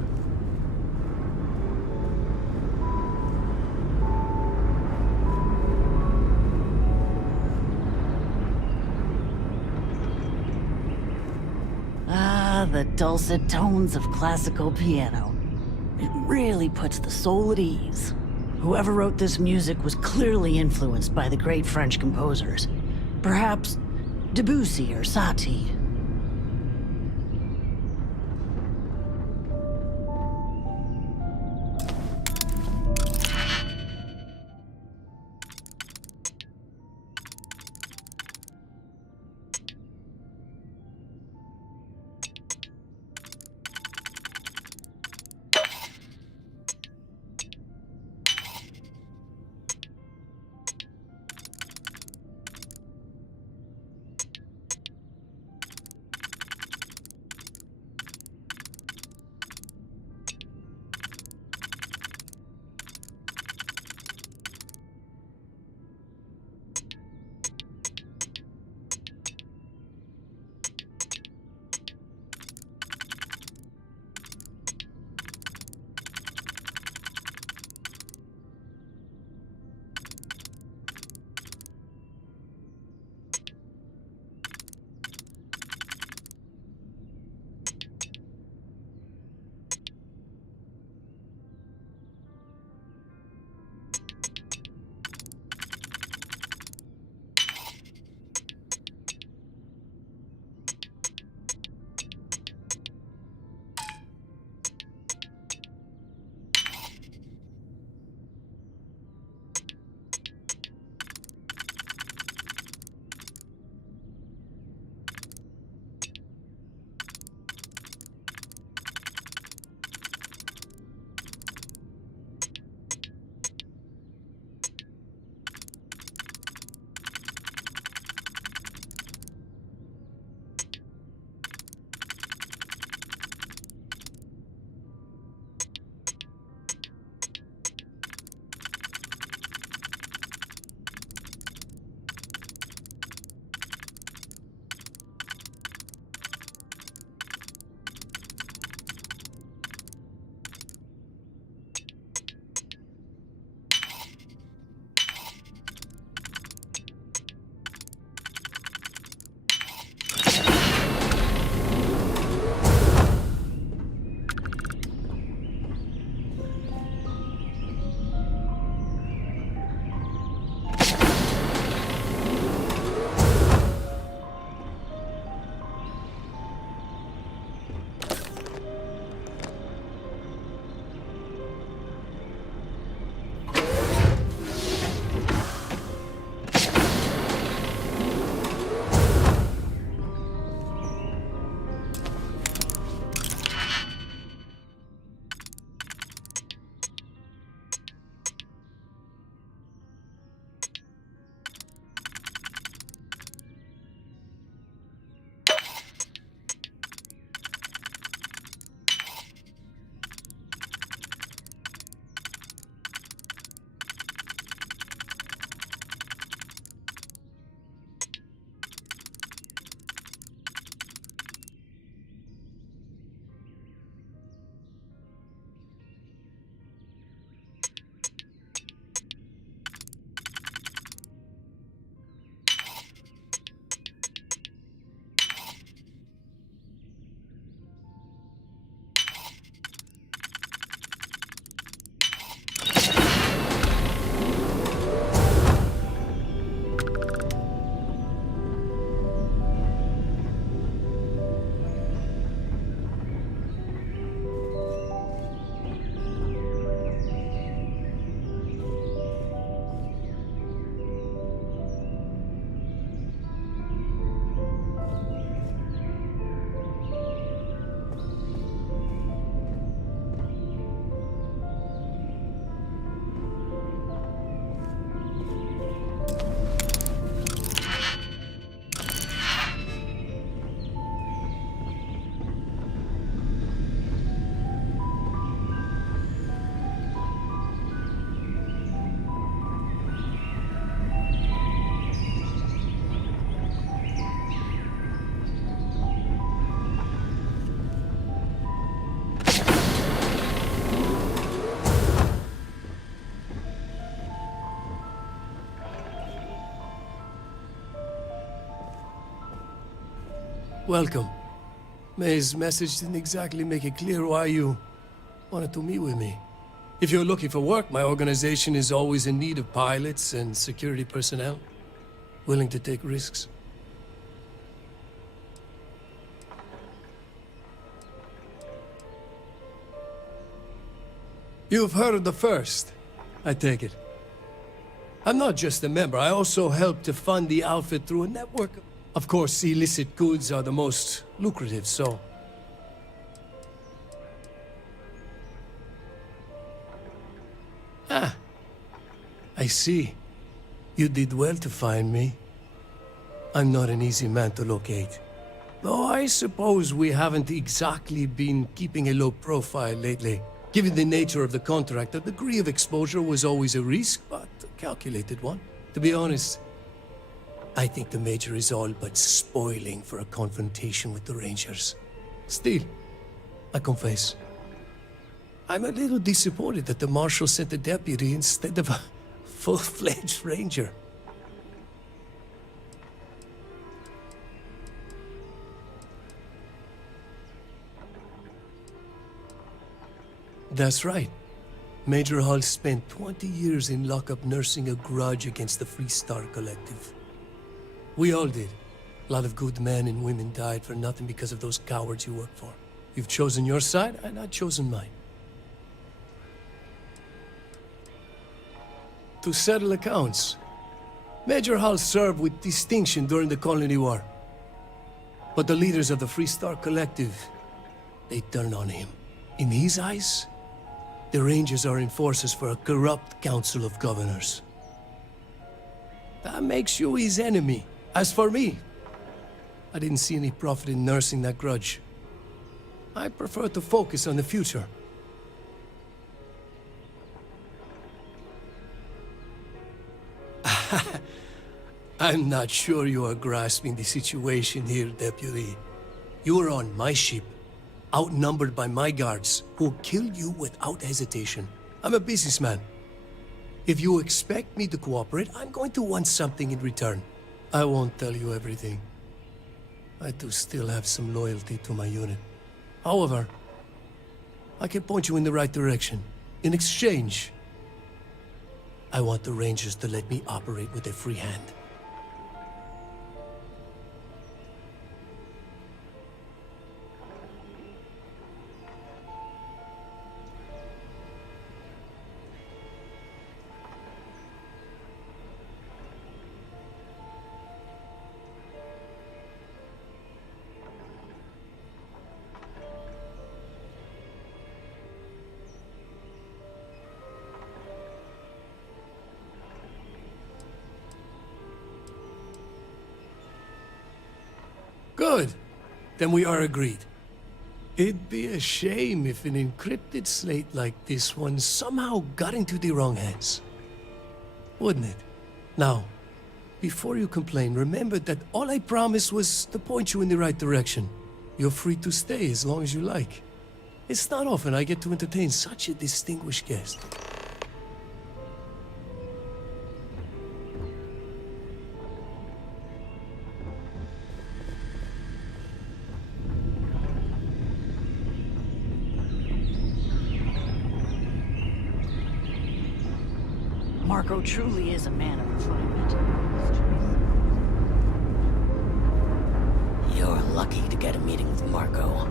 Ah, the dulcet tones of classical piano. It really puts the soul at ease. Whoever wrote this music was clearly influenced by the great French composers. Perhaps Debussy or Satie. Welcome. May's message didn't exactly make it clear why you wanted to meet with me. If you're looking for work, my organization is always in need of pilots and security personnel, willing to take risks. You've heard of the First, I take it. I'm not just a member, I also help to fund the outfit through a network. Of course, illicit goods are the most lucrative, so... Ah, I see. You did well to find me. I'm not an easy man to locate. Though I suppose we haven't exactly been keeping a low profile lately. Given the nature of the contract, a degree of exposure was always a risk, but a calculated one. To be honest, I think the Major is all but spoiling for a confrontation with the Rangers. Still, I confess, I'm a little disappointed that the Marshal sent a deputy instead of a full-fledged Ranger. That's right. Major Hull spent 20 years in lockup nursing a grudge against the Freestar Collective. We all did. A lot of good men and women died for nothing because of those cowards you work for. You've chosen your side, and I've chosen mine. To settle accounts, Major Hull served with distinction during the Colony War. But the leaders of the Freestar Collective, they turned on him. In his eyes, the Rangers are enforcers for a corrupt Council of Governors. That makes you his enemy. As for me, I didn't see any profit in nursing that grudge. I prefer to focus on the future. I'm not sure you are grasping the situation here, Deputy. You are on my ship, outnumbered by my guards, who'll kill you without hesitation. I'm a businessman. If you expect me to cooperate, I'm going to want something in return. I won't tell you everything. I do still have some loyalty to my unit. However, I can point you in the right direction. In exchange, I want the Rangers to let me operate with a free hand. Good. Then we are agreed. It'd be a shame if an encrypted slate like this one somehow got into the wrong hands. Wouldn't it? Now, before you complain, remember that all I promised was to point you in the right direction. You're free to stay as long as you like. It's not often I get to entertain such a distinguished guest. Marco truly is a man of refinement. You're lucky to get a meeting with Marco.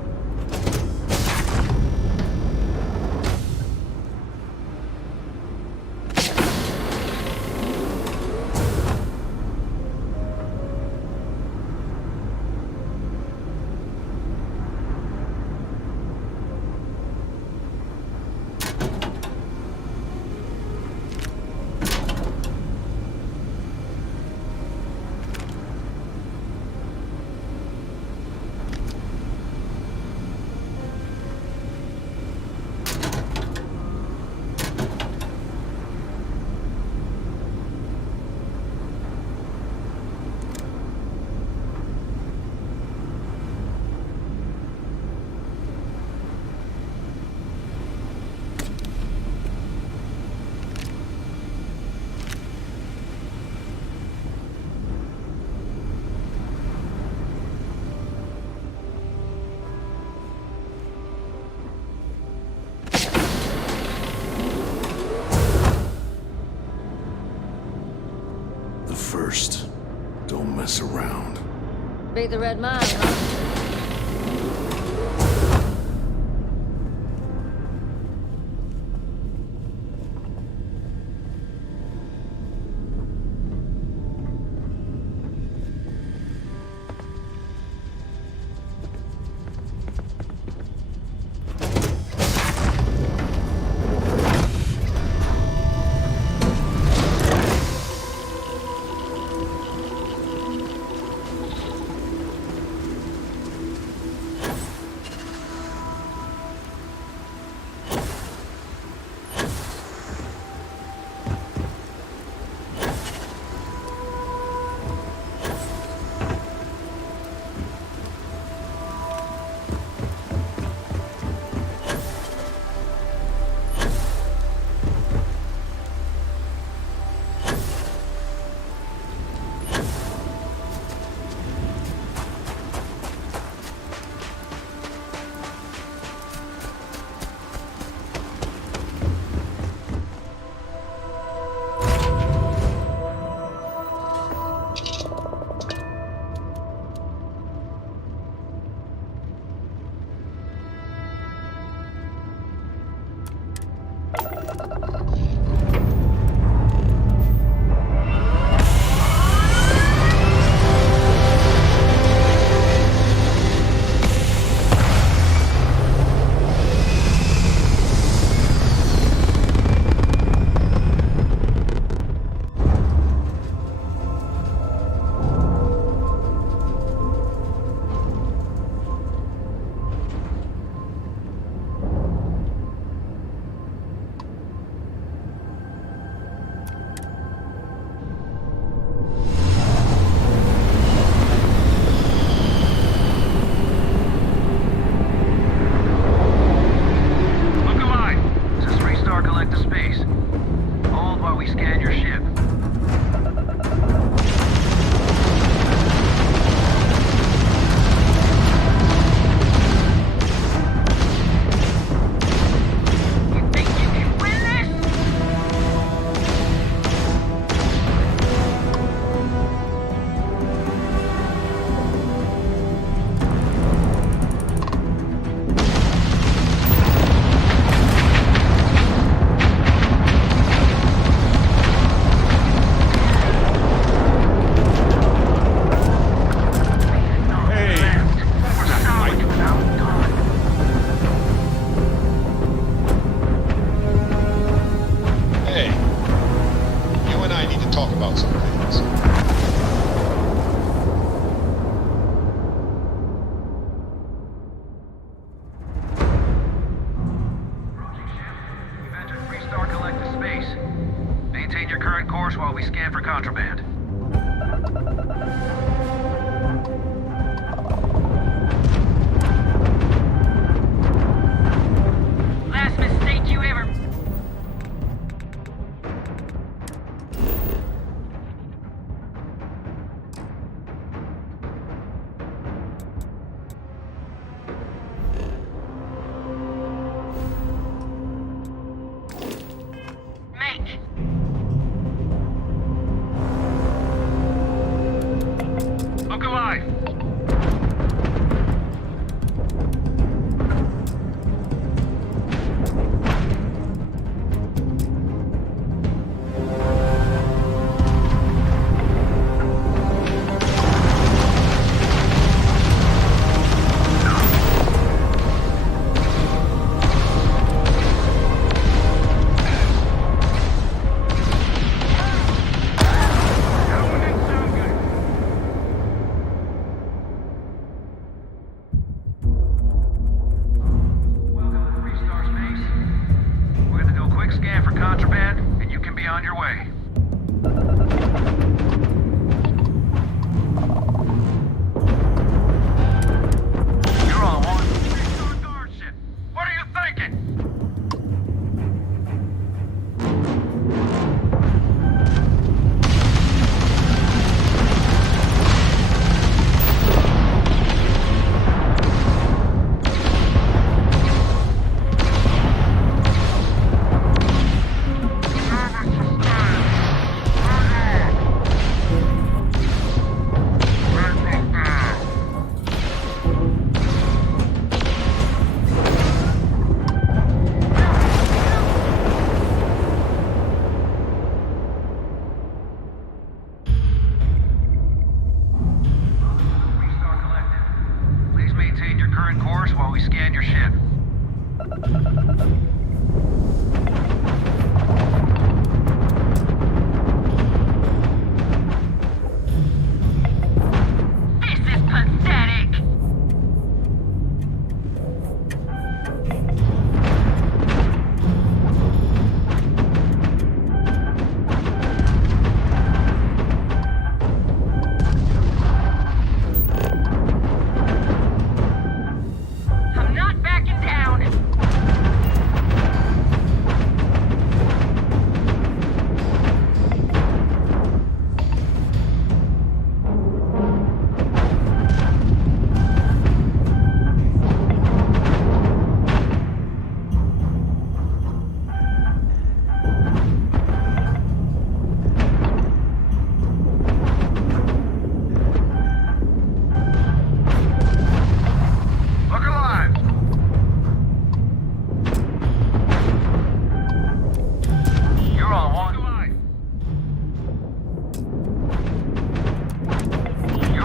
First, don't mess around. Beat the Red Mine, huh?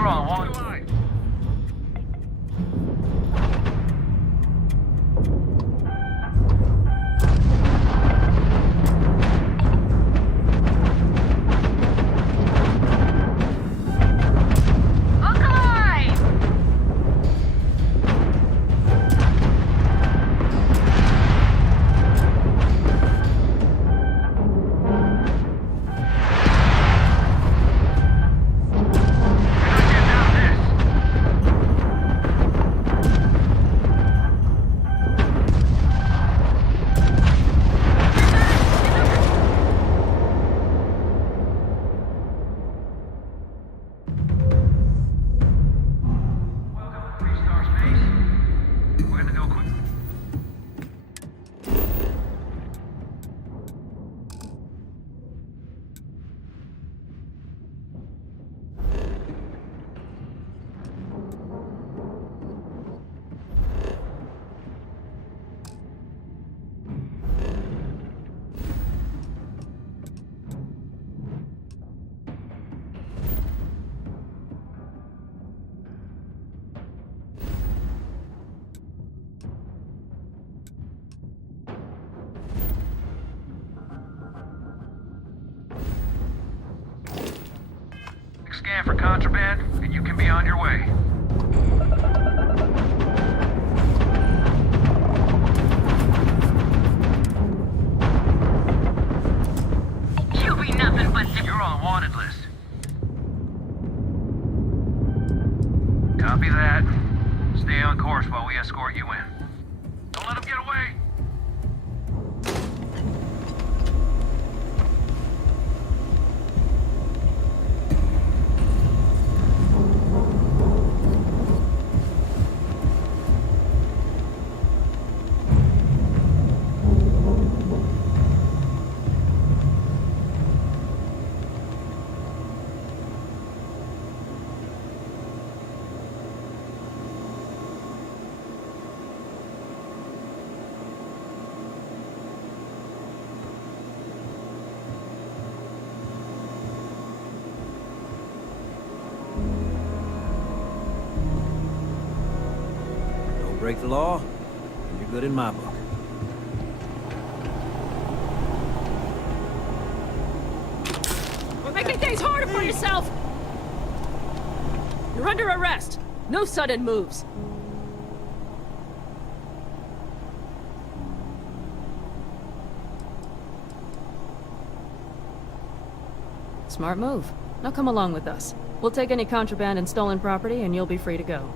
You're on one. Scan for contraband, and you can be on your way. You'll be nothing but... You're on wanted list. Copy that. Stay on course while we escort you in. Don't let them get away! Break the law, you're good in my book. We're making things harder for yourself! You're under arrest. No sudden moves. Smart move. Now come along with us. We'll take any contraband and stolen property, and you'll be free to go.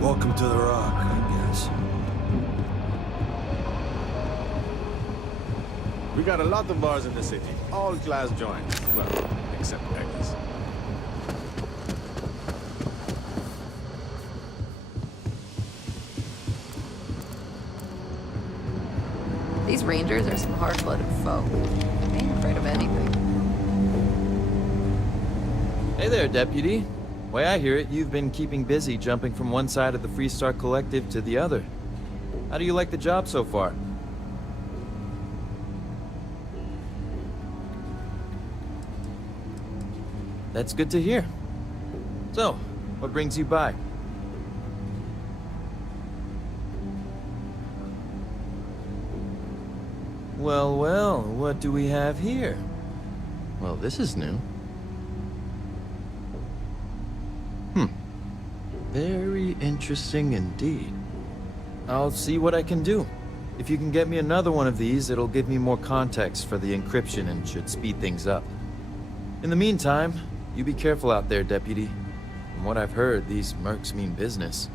Welcome to the Rock, I guess. We got a lot of bars in the city, all class joints. Well, except Becky's. These rangers are some hard-blooded folk. They ain't afraid of anything. Hey there, Deputy. Way I hear it, you've been keeping busy jumping from one side of the Freestar Collective to the other. How do you like the job so far? That's good to hear. So, what brings you by? Well, well, what do we have here? Well, this is new. Very interesting indeed. I'll see what I can do. If you can get me another one of these, it'll give me more context for the encryption and should speed things up. In the meantime, you be careful out there, Deputy. From what I've heard, these mercs mean business.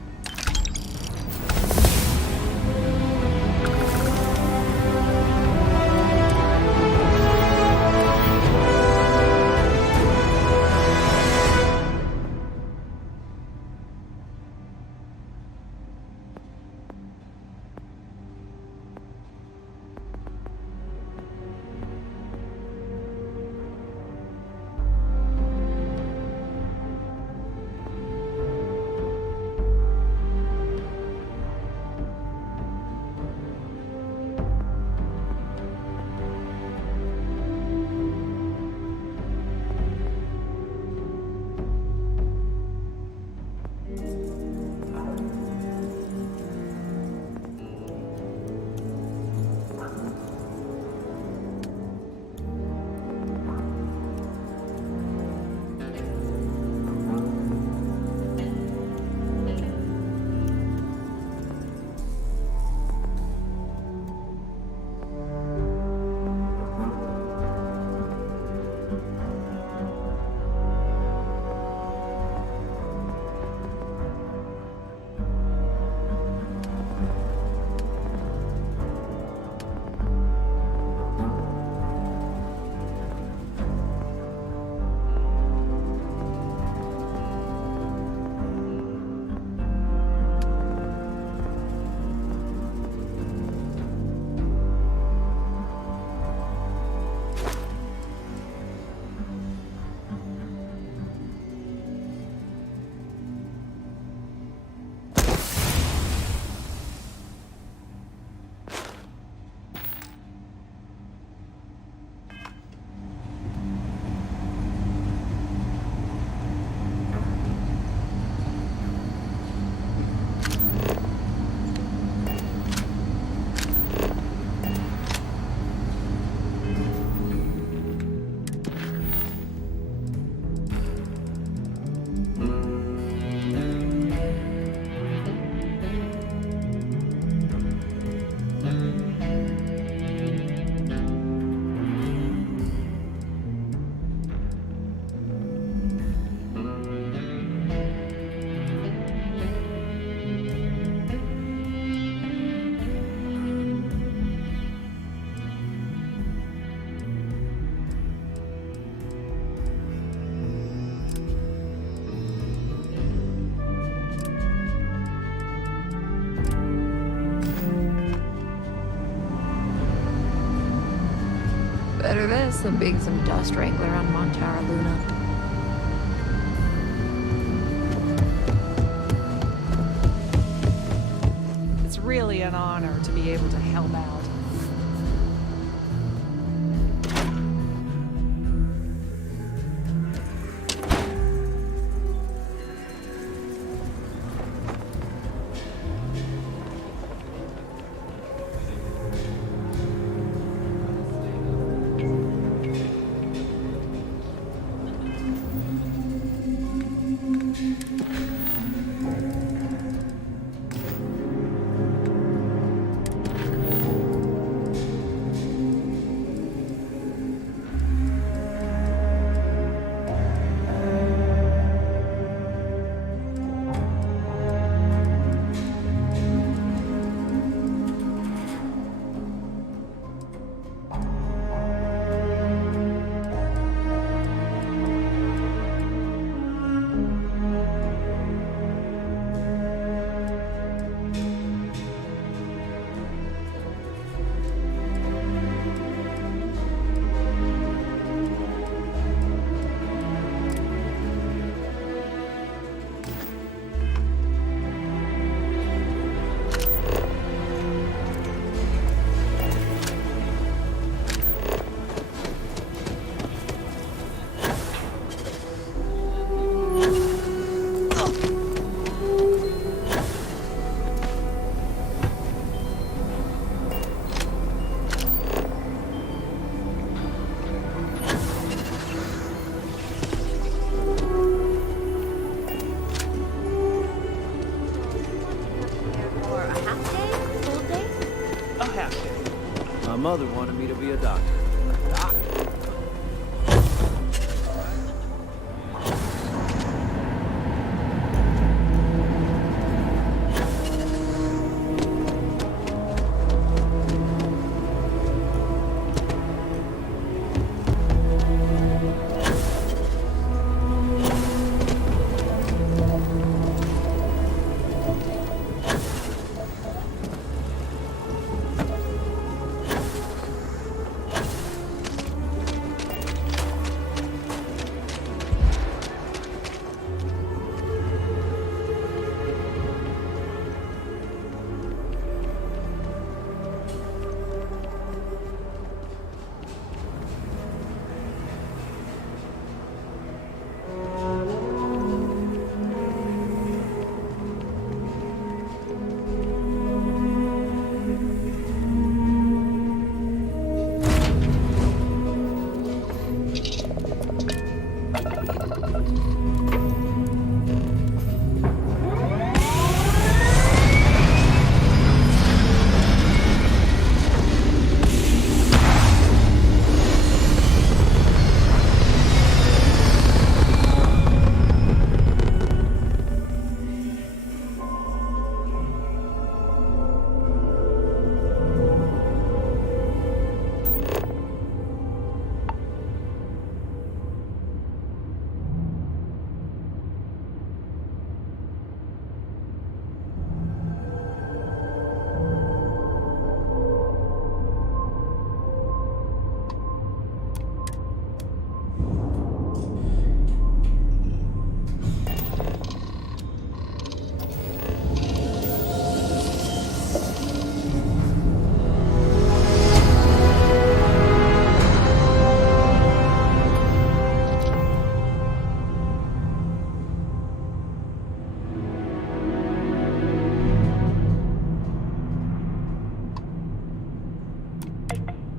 Better this than being some dust wrangler on Montara Luna. It's really an honor to be able to help out. mother wanted me to be a doctor.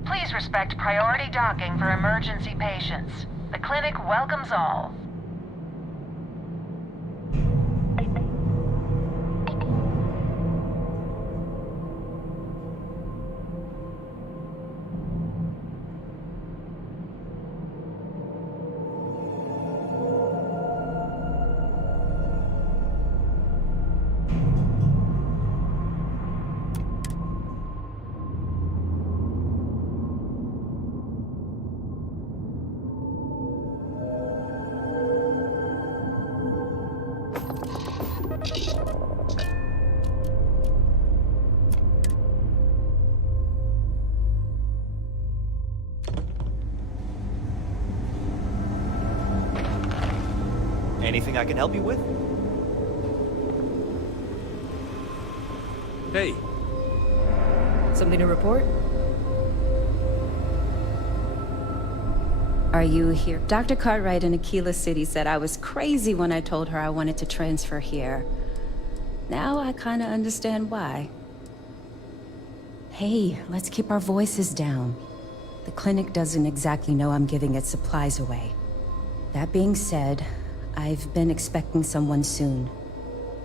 Please respect priority docking for emergency patients. The clinic welcomes all. Anything I can help you with? Hey. Something to report? Are you here? Dr. Cartwright in Aquila City said I was crazy when I told her I wanted to transfer here. Now I kinda understand why. Hey, let's keep our voices down. The clinic doesn't exactly know I'm giving its supplies away. That being said, I've been expecting someone soon.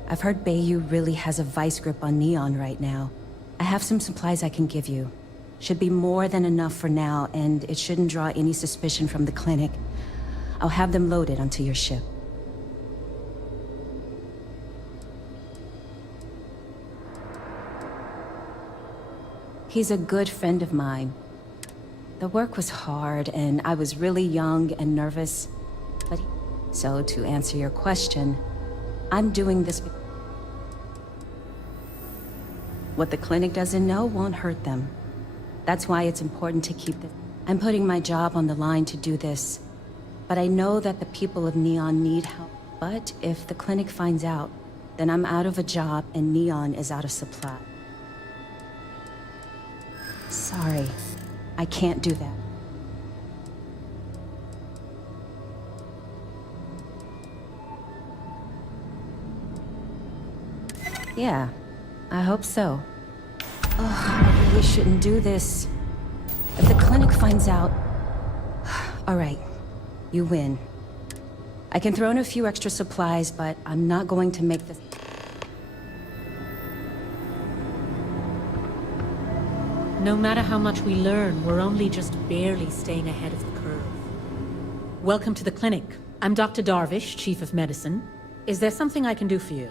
I've heard Bayou really has a vice grip on Neon right now. I have some supplies I can give you. Should be more than enough for now, and it shouldn't draw any suspicion from the clinic. I'll have them loaded onto your ship. He's a good friend of mine. The work was hard, and I was really young and nervous, but so to answer your question, I'm doing this. What the clinic doesn't know won't hurt them. That's why it's important to keep this. I'm putting my job on the line to do this, but I know that the people of Neon need help. But if the clinic finds out, then I'm out of a job and Neon is out of supply. Sorry, I can't do that. Yeah, I hope so. Ugh, I really shouldn't do this. If the clinic finds out... All right, you win. I can throw in a few extra supplies, but I'm not going to make this... No matter how much we learn, we're only just barely staying ahead of the curve. Welcome to the clinic. I'm Dr. Darvish, Chief of Medicine. Is there something I can do for you?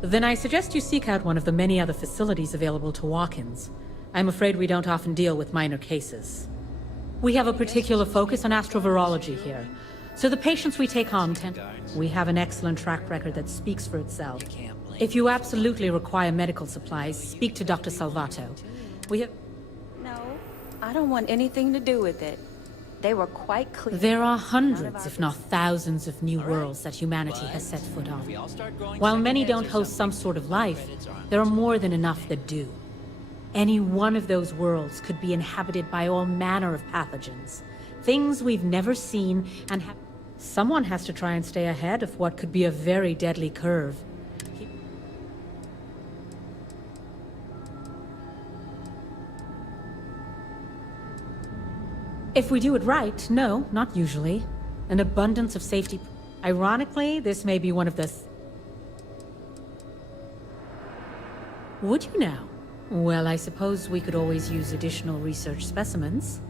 Then I suggest you seek out one of the many other facilities available to walk-ins. I'm afraid we don't often deal with minor cases. We have a particular focus on astrovirology here, so the patients we take on tend... We have an excellent track record that speaks for itself. If you absolutely require medical supplies, speak to Dr. Salvato. We have... No, I don't want anything to do with it. They were quite clear. There are hundreds, if not thousands, of new worlds that humanity has set foot on. While many don't host some sort of life, there are more than enough that do. Any one of those worlds could be inhabited by all manner of pathogens, things we've never seen and have... Someone has to try and stay ahead of what could be a very deadly curve. If we do it right, no, not usually. An abundance of safety... Ironically, this may be one of the... Would you now? Well, I suppose we could always use additional research specimens.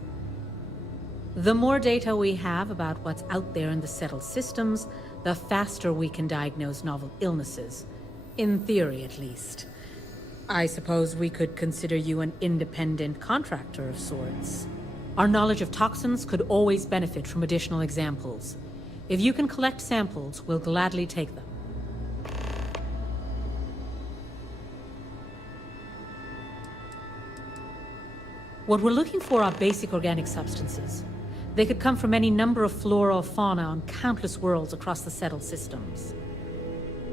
The more data we have about what's out there in the settled systems, the faster we can diagnose novel illnesses. In theory, at least. I suppose we could consider you an independent contractor of sorts. Our knowledge of toxins could always benefit from additional examples. If you can collect samples, we'll gladly take them. What we're looking for are basic organic substances. They could come from any number of flora or fauna on countless worlds across the settled systems.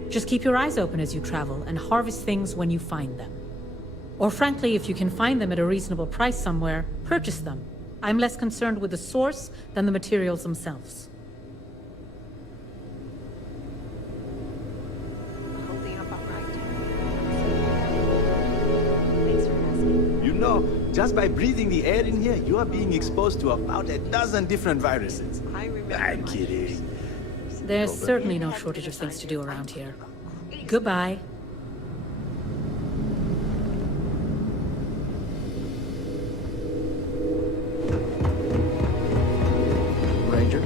Just keep your eyes open as you travel and harvest things when you find them. Or frankly, if you can find them at a reasonable price somewhere, purchase them. I'm less concerned with the source than the materials themselves. You know, just by breathing the air in here, you are being exposed to about a dozen different viruses. I'm kidding. There's certainly no shortage of things to do around here. Goodbye. Ranger?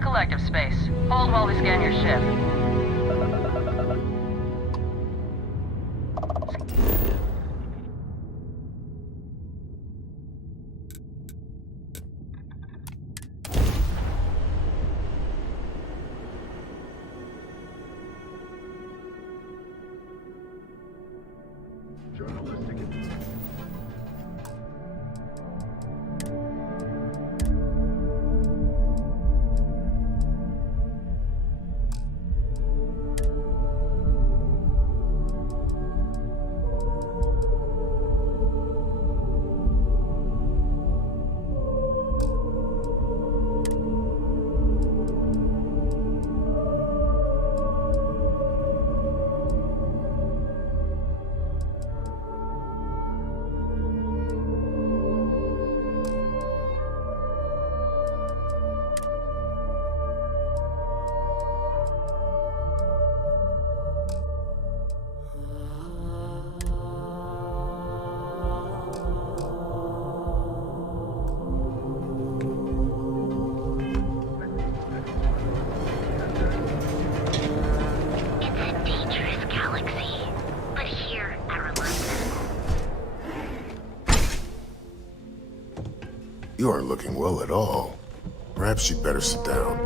Collective space. Hold while we scan your ship. You aren't looking well at all. Perhaps you'd better sit down.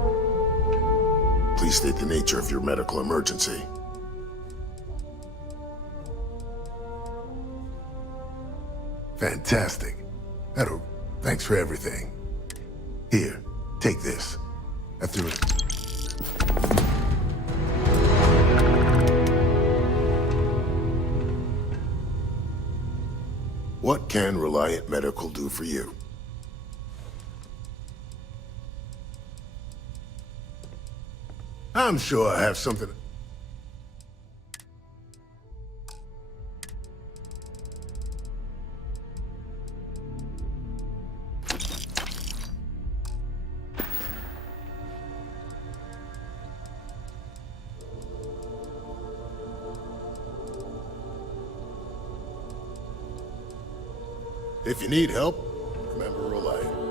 Please state the nature of your medical emergency. Fantastic. Thanks for everything. Here, take this. I threw it. What can Reliant Medical do for you? I'm sure I have something. If you need help, remember Reliant.